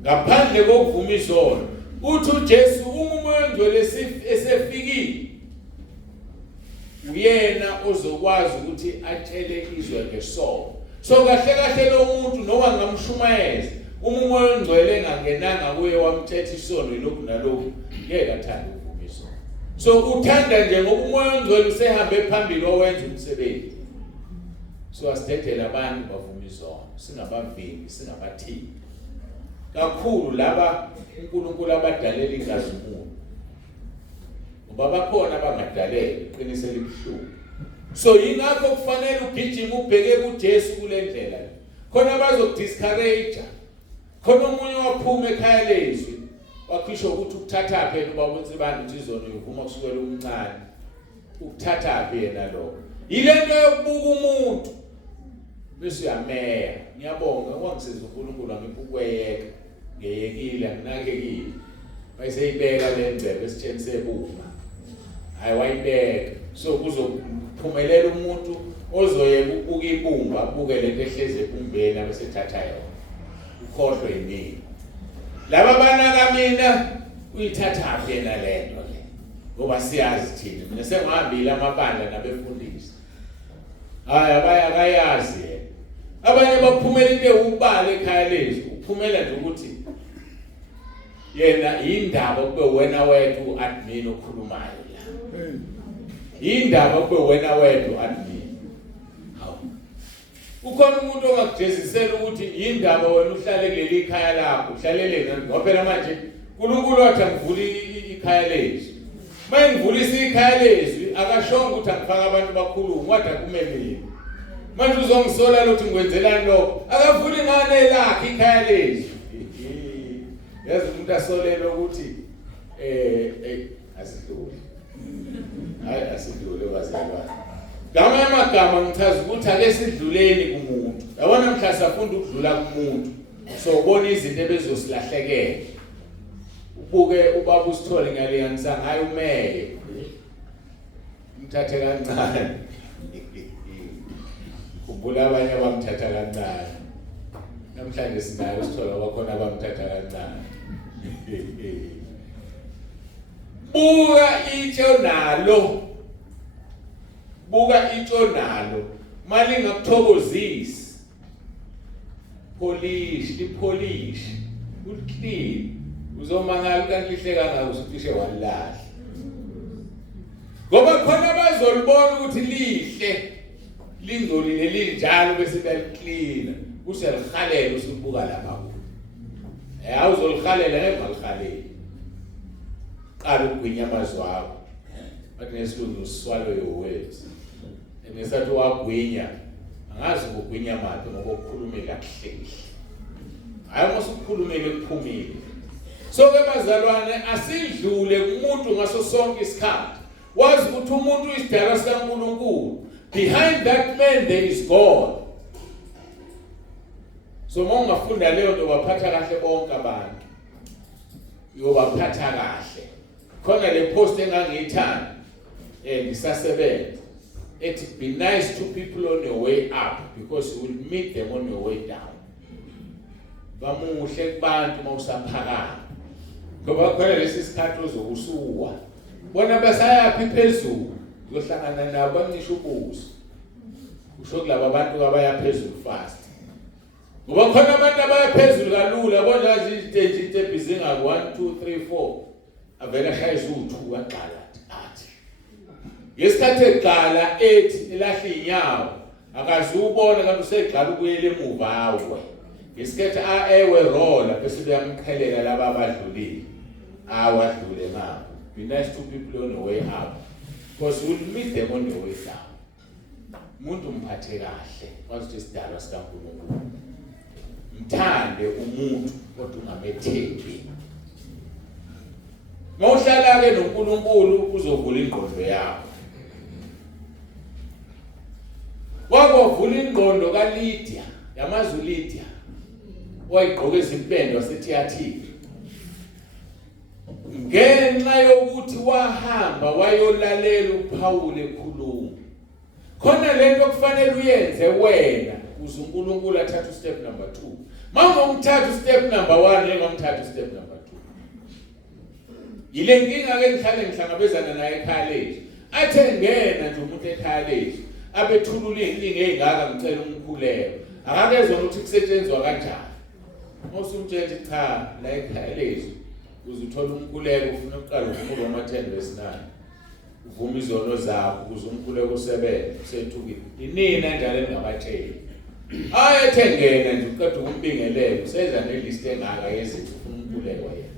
Ngaphandle kokuvuma izona uthi uJesu umoya ongcwele esefikile uyena ozokwazi ukuthi atshele izwe ngesono. So kahle lo muntu noma ngamshumayeza umoya ongcwele engangenanga kuye wamthetha isono yilokhu nalokhu ngeke athande ukuvuma izona. So uthanda nje ngoba umoya ongcwele usehambe phambili owenza umsebenzi. So asithethele abantu bavuma izona singabavimbi singabathini. Kakhulu laba uNkulunkulu abadalela inkazimulo. Ngoba bakhona abangadaleli iqiniso elibuhlungu. So yingakho kufanele ugijime ubheke kuJesu kule ndlela. Khona bazokudiscourage. Khona umunye waphuma ekhaya lezwi wakhisho ukuthi ukuthatha phela ubaba uNtsibanda uthi izona uvuma kusukela umncane. Ukuthatha phi yena lo? Yilento yokubuka umuntu. Bese uyameya. Ngiyabonga kwangisiza uNkulunkulu ngiphi ukweyeka. Ngiyekile nginakekile. Bayiseyibeka le ndebe esitsheni sebuma. Hayi wayibeka. So kuzophumelela umuntu ozoyeka ukubuka ibumba abuke lento ehleze ebumbeni bese ethatha yona ukhohlwe yini laba banaka mina uyithatha phela lento le ngoba siyazi thina mina sengihambile amabandla nabefundisi bayakayazi abanye baphumela into ubala ekhaya lethu uphumela nje ukuthi yena indaba kube wena wethu admin okhulumayo la indaba kube wena wethu admin hawu ukhona umuntu ongakujezisela ukuthi indaba wena uhlale kuleli ikhaya lakho uhlalele ngoba phela manje uNkulunkulu wathi angivuli ikhaya lethu mangivulisa ikhaya lethu akashonga ukuthi angifaka abantu bakhuluma wathi akumemeli manje uzongisola lokuthi ngikwenzelani lokho akavuli ngane lakhe ikhaya lethu yazi umuntu asolele ukuthi asidlule hayi asidlule bazalwane ngamanye amagama ngichaza ukuthi ake sidluleni kumuntu yabona mhla safunda ukudlula kumuntu so ubona izinto ebezosilahlekela ubuke ubaba usithole ngale ngisangayo umeye umthathe kancane khumbula abanye abamthatha kancane namhlanje sinayo sithola bakhona abamthatha kancane buka itsho nalo mali ngakuthokozisi polish uclean uzomangala kanti lihle kangaka usucishe walahla ngoba khona bazolibona ukuthi lihle lingcolile linjalo bese bayiclean uselihalela usubuka lapha awuzolihalela ngekalihaleli qala ukugwinya amazwi akho bathi nesilungu swallow your words enesathi wagwinya angazi ukugwinya manje ngoba ukukhuluma kahle hayi masukhulumele kuphumile so ke bazalwane asidlule kumuntu ngaso sonke isikhathi wazi ukuthi umuntu uyisidalwa sikaNkulunkulu behind that man there is God so mongafunda leyo nto baphatha kahle bonke abantu uyobaphatha kahle khona le post engangiyithanda ngisasebenza ethi be nice to people on your way up because you will meet them on your way down bamuhle kubantu mawusaphakama ngoba khona lesi sikhathi uzokusuwa bona basayaphi phezulu uzohlangana nabo bangisho ubuso usho kulabo abantu abaya phezulu fast ngoba khona abantu abaya phezulu kalula bona izinto into ebhizinga 1 2 3 4 avela shayisa u2 waqala athi ngesikhathi eqala ethi elahle inyawo akazubona kanti useqala ukuyela emuva awe ngesikhathi ewe rola bese beyamqhelela laba abadlulile awadlule ngapha be nice to people on the way up because you will meet them on the way down umuntu mphathe kahle wazi ukuthi isidalwa sikaNkulunkulu mthande umuntu kodwa ungamethembi mawuhlala ke noNkulunkulu uzovula ingqondo yakho wakwavula ingqondo kaLydia yamazi uLydia wayigqoka izimpende wasetiyathini ngenxa yokuthi wahamba wayolalela uPawule ekhuluma khona lento okufanele uyenze wena ukuze uNkulunkulu athathe step number 2 mangomthatha step number 1 ngomthatha step number 2 ile nkinga ke ngihlangabezana naye ekhaya lethu athe ngena nje umuntu ekhaya lethu abethulula inkinga ezingaka ngicela umkhuleko akakezwe ukuthi kusetshenzwa kanjani mawusumtshela cha la ekhaya lethu uzuthola umkhuleko ufuna uqala ukukhuluma ama-10 verse 9 uvuma izono zakho ukuze umkhuleko usebenze usethukile inina njalo engabatsheli ayethe ngena nje uqeda ukumbingelela useza nelist engaka yezinto ufuna umkhuleko yena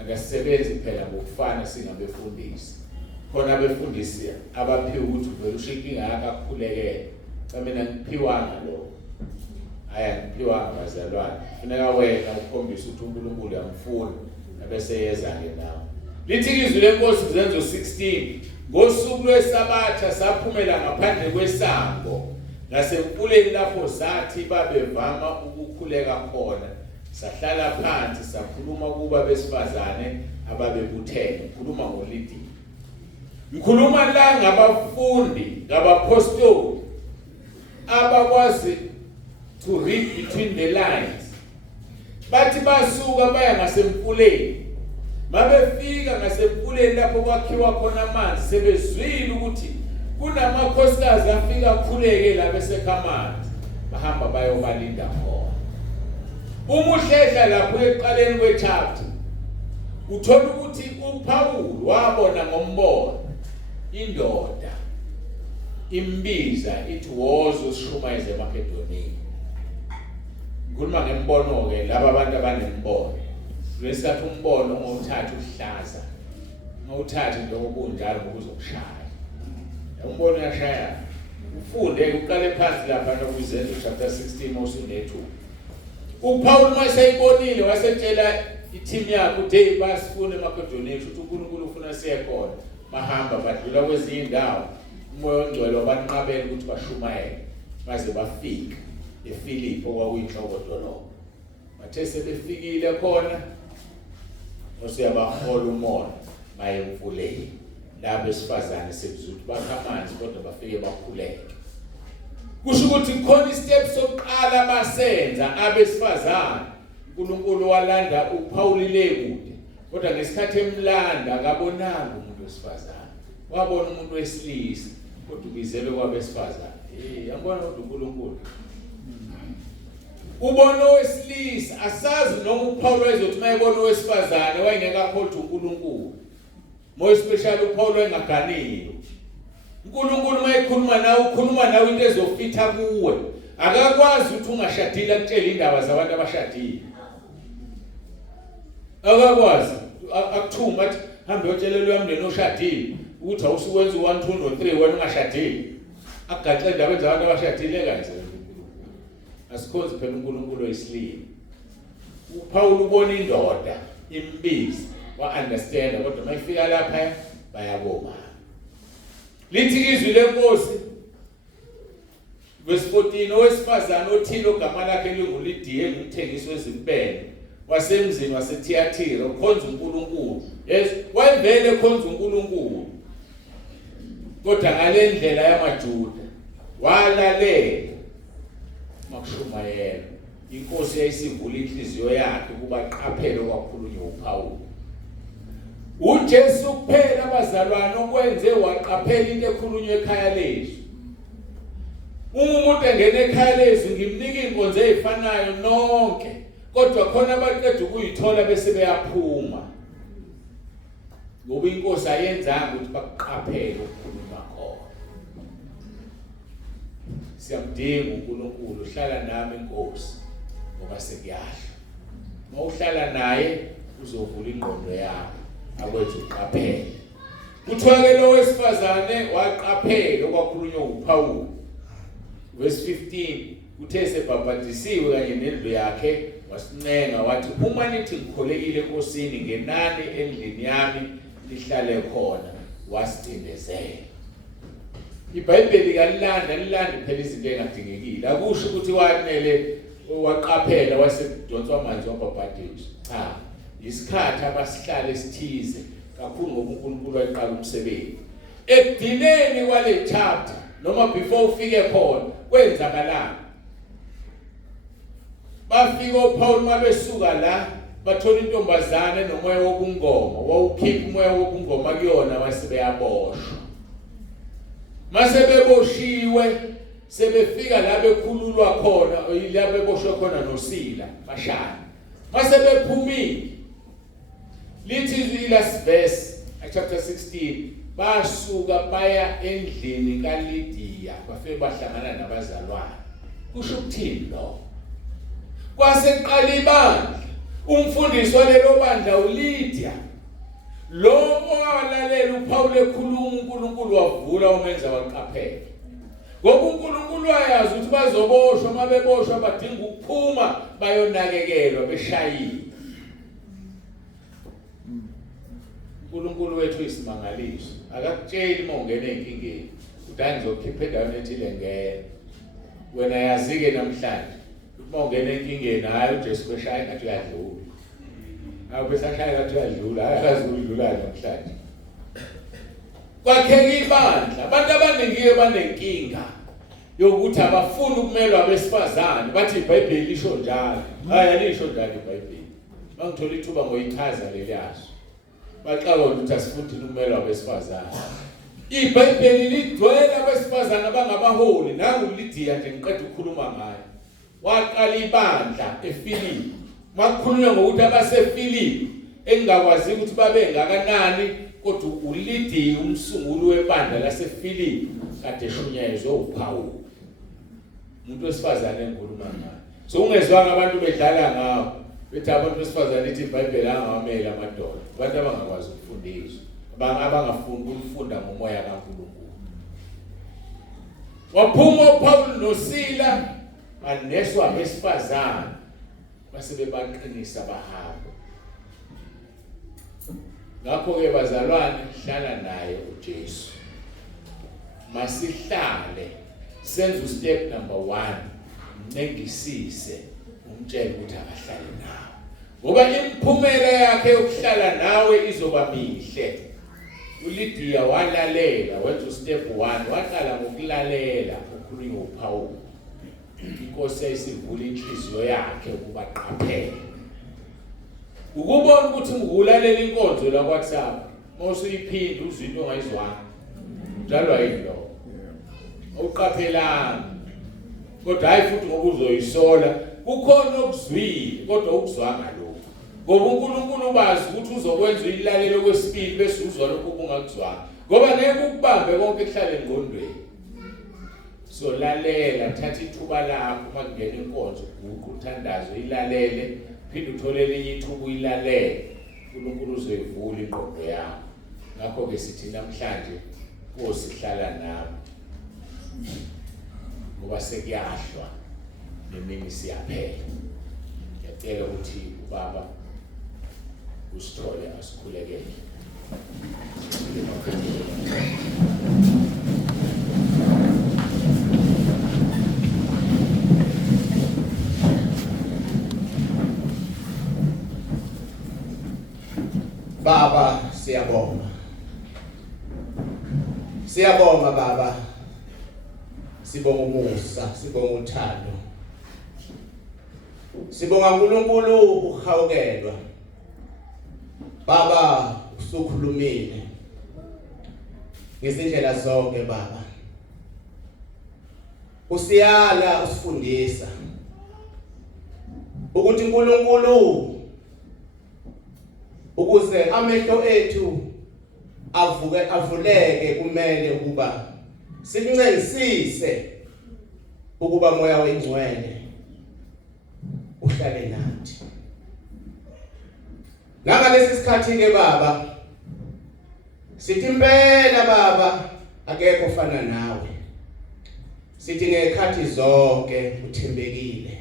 akasisebenzi phela ngokufana singabefundisi khona abefundisi abaphiwa ukuthi vele ushinkinga yakho akukhulekele cha mina ngiphiwanga lokho ngiphiwanga bazalwane kufuneka wena ukhombisa ukuthi uNkulunkulu uyamfuna bese yeza-ke nawe lithi izwi lenkosi kuzenzo 16 ngosuku lwesabatha saphumela ngaphandle kwesango ngasemfuleni lapho zathi babevama ukukhuleka khona sahlala phansi sakhuluma kuba besifazane ababebuthene khuluma ngoLydia Ngikhuluma la ngabafundi, ngabapostoli abakwazi to read between the lines. Bathi basuka baya ngasemfuleni. Mabefika ngasemfuleni lapho kwakhiwa khona amanzi sebezwile ukuthi kunamakhosikazi afika akhuleke la besekha amanzi. Bahamba bayobalinda khona. Uma uhlehla lapho eqaleni kwechapter uthola ukuthi uPaul wabona ngombono indoda imbiza ithi wozo sishumayeze eMakedoniya. Ngikhuluma ngembono ke laba abantu abanembono. Lesathi umbono ngothatha uhlaza. Ngothatha into okunjalo ukuzokushaya. Umbono uyashaya. Ufunde uqale phansi lapha nokuzenza chapter 16 osunethu. uPaul maseyibonile wasetshela i-team yakhe uthi basifune eMakedoniya ukuthi uNkulunkulu ufuna siye khona. Bahamba badlula kwezinye indawo. Umoya ongcwele wabanqabela ukuthi bashumayele baze bafike eFilipi okwakuyinhloko dolobha. Bathe sebefikile khona usiyabahola umoya baye emfuleni. Labo besifazane sekuzuthi bakha amanzi kodwa bafike bakhuleke. Kusho ukuthi khona isteps sokuqala basenza abesifazane. uNkulunkulu walanda uPaul le kude. Kodwa ngesikhathi emlanda akabonanga umuntu wesifazane. Wabona umuntu wesilisa kodwa ubizelwe kwabesifazane. Yabona uNkulunkulu. Ubona owesilisa asazi noma uPaul wayezothi mayebona owesifazane wayengekakholwa uNkulunkulu. More especially uPaul wayengaganile. uNkulunkulu mayekhuluma nawe ukhuluma nawe into ezofitha kuwe. Akakwazi ukuthi ungashadile akutshela indaba zabantu abashadile. Akakwazi akuthuma athi hambe uyotshelelwa umndeni oshadile ukuthi awusukwenza u1 2 no 3 wena ungashadile. Agaxe indaba zabantu abashadile kanje. Asikhonze phela uNkulunkulu oyisililo. uPaul ubona indoda imbiza wa-understand kodwa mayifika lapha bayaboma. Lithi izwi lenkosi verse 14 owesifazane othile ogama lakhe linguLidiya engumthengisi wezimpende wasemzini waseThiatira ukhonza uNkulunkulu. Yes, wayevele ekhonza uNkulunkulu. Kodwa ngale ndlela yamaJuda walalela makushumayela. Inkosi yayisivula inhliziyo yakhe kuba qaphele okwakhulunywa uPaul. uJesu kuphela abazalwane okwenze waqaphela into ekhulunywa ekhaya lethu. Uma umuntu engena ekhaya lethu ngimnika inkonzo ezifanayo nonke kodwa khona abaqeda ukuyithola bese beyaphuma. Ngoba inkosi ayenzanga ukuthi bakuqaphele ukukhuluma khona. Siyamdinga uNkulunkulu uhlala nami inkosi ngoba sekuyahla. Mawuhlala naye uzovula ingqondo yakho. Akwenze uqaphele. Kuthiwa ke lo wesifazane waqaphela okwakhulunywa uPaul. Verse 15 uthe sebhabhadisiwe kanye nendlu yakhe wasincenga wathi uma nithi ngikholekile enkosini ngenani endlini yami lihlale khona wasicindezela. iBhayibheli kalilanda phela izinto engadingekile. Akusho ukuthi wanele waqaphela wasedonswa amanzi wabhabhadiswa. Cha. Isikhathi abasihlale esithize kakhulu ngoba uNkulunkulu wayiqala umsebenzi. Ekudineni kwale chapter noma before ufike khona kwenzakalana. Bafika uPaul mabesuka la bathola intombazane nomoya wobungoma. Wawukhipha umoya wobungoma kuyona wasebeyaboshwa. Mase beboshiwe sebefika la bekhululwa khona la beboshwe khona noSila bashaya. Mase bephumile. Lithi last verse chapter 16 basuka baya endlini kaLidiya bafike bahlangana nabazalwane. Kusho ukuthini lo? Kwaseqala ibandla. Umfundisi walelo bandla uLidiya. Lo owalalela uPaul ekhuluma uNkulunkulu wavula umenza waqaphela. Ngoba uNkulunkulu wayazi ukuthi bazoboshwa mabeboshwa badinga ukuphuma bayonakekelwa beshayile. uNkulunkulu wethu isimangaliso. Akakutsheli uma ungena enkingeni. Udani zokhipha endaweni ethile ngeke. Wena yazike namhlanje. Uma ungena enkingeni hayi uJesu beshaya ngathi uyadlula. Awu besashaya ngathi uyadlula, akazi ukudlula namhlanje. kwakheka ibandla. Abantu abaningi banenkinga yokuthi abafuni ukumelwa abesifazane, bathi iBhayibheli lisho njalo. Hayi alisho njalo iBhayibheli. Bangithola ithuba ngoyichaza leliyaso. Baxaka ukuthi asifuthi ukumelwa abesifazane. iBhayibheli ligcwele abesifazane abangabaholi, nangu uLidiya nje ngiqeda ukukhuluma ngayo. Waqala ibandla eFilipi. Makukhulunywa ngokuthi abaseFilipi engakwazi ukuthi babe ngakanani, kodwa uLidiya umsunguli webandla laseFilipi kade eshunyayezwe uPawulu. Umuntu wesifazane engikhuluma ngayo. So ungezwanga abantu bedlala ngawo. Bethi abantu besifazane ithi iBhayibheli angawamela amadoda. Abantu abangakwazi ukufundiswa, abangafuni ukufunda ngomoya kaNkulunkulu. Waphuma uPawulu noSila baneswa besifazane base bebaqinisa bahamba. Ngakho-ke bazalwane, hlala naye uJesu. Masihlale senze step number 1, mnengisise umtshele ukuthi akahlale nawe. Ngoba imphumela yakhe yokuhlala nawe izoba mihle. uLidiya walalela, wenza step 1, waqala ngokulalela ukukhulunywa uPawulu. Inkosi yayisivula inhliziyo yakhe ukuba qaphele. Ukubona ukuthi ngikulalela inkonzo la WhatsApp, mawusuyiphinda uzwe into ongayizwanga. Njalo ayilo. Awuqaphelanga. Kodwa hayi futhi ngoba uzoyisola, kukhona okuzwile kodwa ukuzwanga lokho. Ngoba uNkulunkulu bazi ukuthi uzokwenza uyilalelo kwesibili bese uzwa lokho ungakuzwanga. Ngoba ngeke ukubambe konke kuhlale engqondweni. So lalela, thatha ithuba lakho uma kungena inkonzo, uthandazo ilalele, phinde uthole elinye ithuba uyilalele. uNkulunkulu uzoyivula ingqondo yakho. Ngakho ke sithi namhlanje Nkosi nami. Ngoba sekuyahlwa nemini siyaphela. Ngiyacela ukuthi uBaba usithole asikhulekele. Baba, siyabonga. Siyabonga Baba. Sibonga umusa, sibonga uthando. Sibonga uNkulunkulu uhawukelwa. Baba, usukhulumile ngezindlela zonke Baba. Usiyala usifundisa ukuthi uNkulunkulu ukuze amehlo ethu avuleke kumele ukuba sincengisise ukuba moya wengcwele uhlale nathi. Ngalesi sikhathi ke Baba, sithi impela Baba akekho ofana nawe. Sithi ngekhathi zonke uthembekile.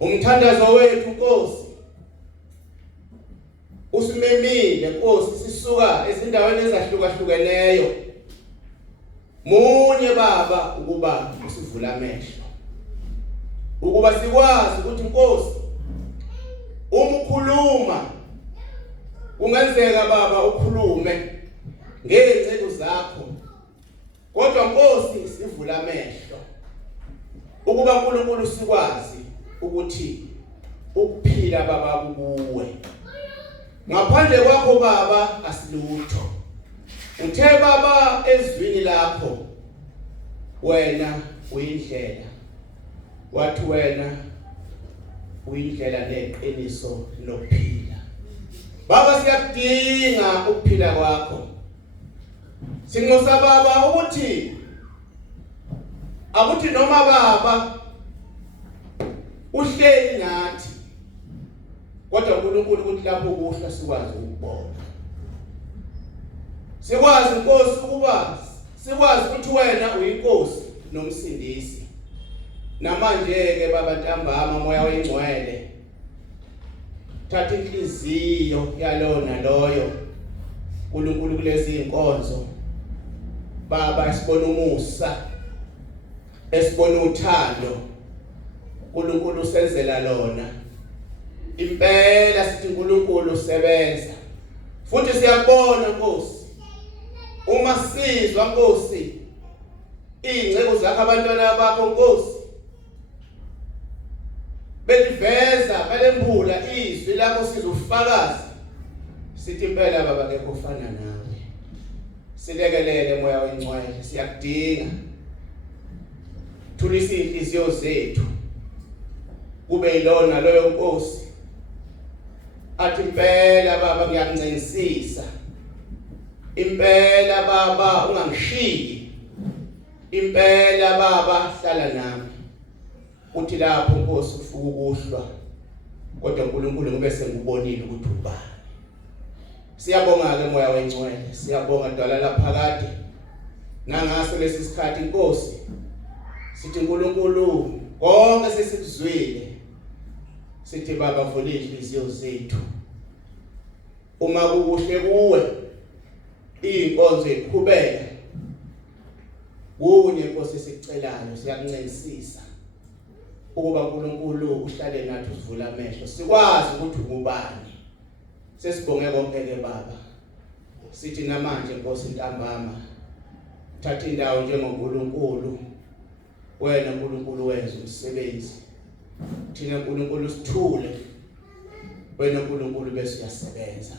Umthandazo wethu Nkosi usimemile Nkosi, sisuka ezindaweni ezahlukahlukeneyo. Munye Baba ukuba usivula amehlo, ukuba sikwazi ukuthi Nkosi uma ukhuluma kungenzeka Baba ukhulume ngezicelo zakho, kodwa Nkosi sivula amehlo ukuba uNkulunkulu sikwazi ukuthi ukuphila Baba kuwe. Ngaphandle kwakho Baba asilutho. Uthe Baba ezwini lakho wena uyindlela. Wathi wena uyindlela neqiniso lokuphila. Baba siyakudinga ukuphila kwakho. Sinxusa Baba ukuthi akuthi noma Baba uhleli nathi, kodwa uNkulunkulu ukuthi lapho kuhla sikwazi ukubona. Sikwazi Nkosi ukuba sikwazi ukuthi wena uyinkosi nomsindisi. Namanje ke Baba ntambama moya wengcwele, thatha inhliziyo yalo naloyo uNkulunkulu kulezi inkonzo. Baba sibona umusa, esibona uthando uNkulunkulu usenzela lona. Impela sithi uNkulunkulu usebenza. Futhi siyabona Nkosi uma sizwa Nkosi ingcebo zakho abantwana bakho Nkosi beliveza belembula izwi lakho sizufakaza sithi impela baba ke kufana nawe silekelele moya wencwele siyakudinga thulisa inhliziyo zethu kube yilona loyo Nkosi athi impela baba ngiyakuncengisisa impela baba ungangishiyi impela baba hlala nami uthi lapho Nkosi ufika ukuhlwa kodwa uNkulunkulu ngobe sengubonile ukuthi ubani. Siyabonga ke moya wencwele siyabonga dwala laphakade nangaso lesi sikhathi Nkosi sithi uNkulunkulu konke sesikuzwile sithi baba vula inhliziyo zethu uma kuhle kuwe inkonzo iqhubeka kunye Nkosi sicelayo siyakuncengisisa ukuba uNkulunkulu uhlale nathi usivula amehlo sikwazi ukuthi ungubani sesibonge konke ke baba sithi namanje Nkosi ntambama thatha indawo njengoNkulunkulu wena uNkulunkulu wenza umsebenzi thina uNkulunkulu sithule wena uNkulunkulu bese uyasebenza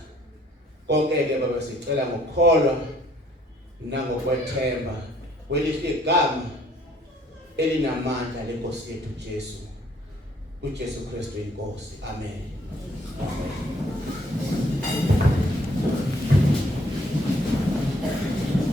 konke ke baba sicela ngokukholwa nangokwethemba kwelihle igama elinamandla leNkosi yethu Jesu uJesu Kristu inkosi amen.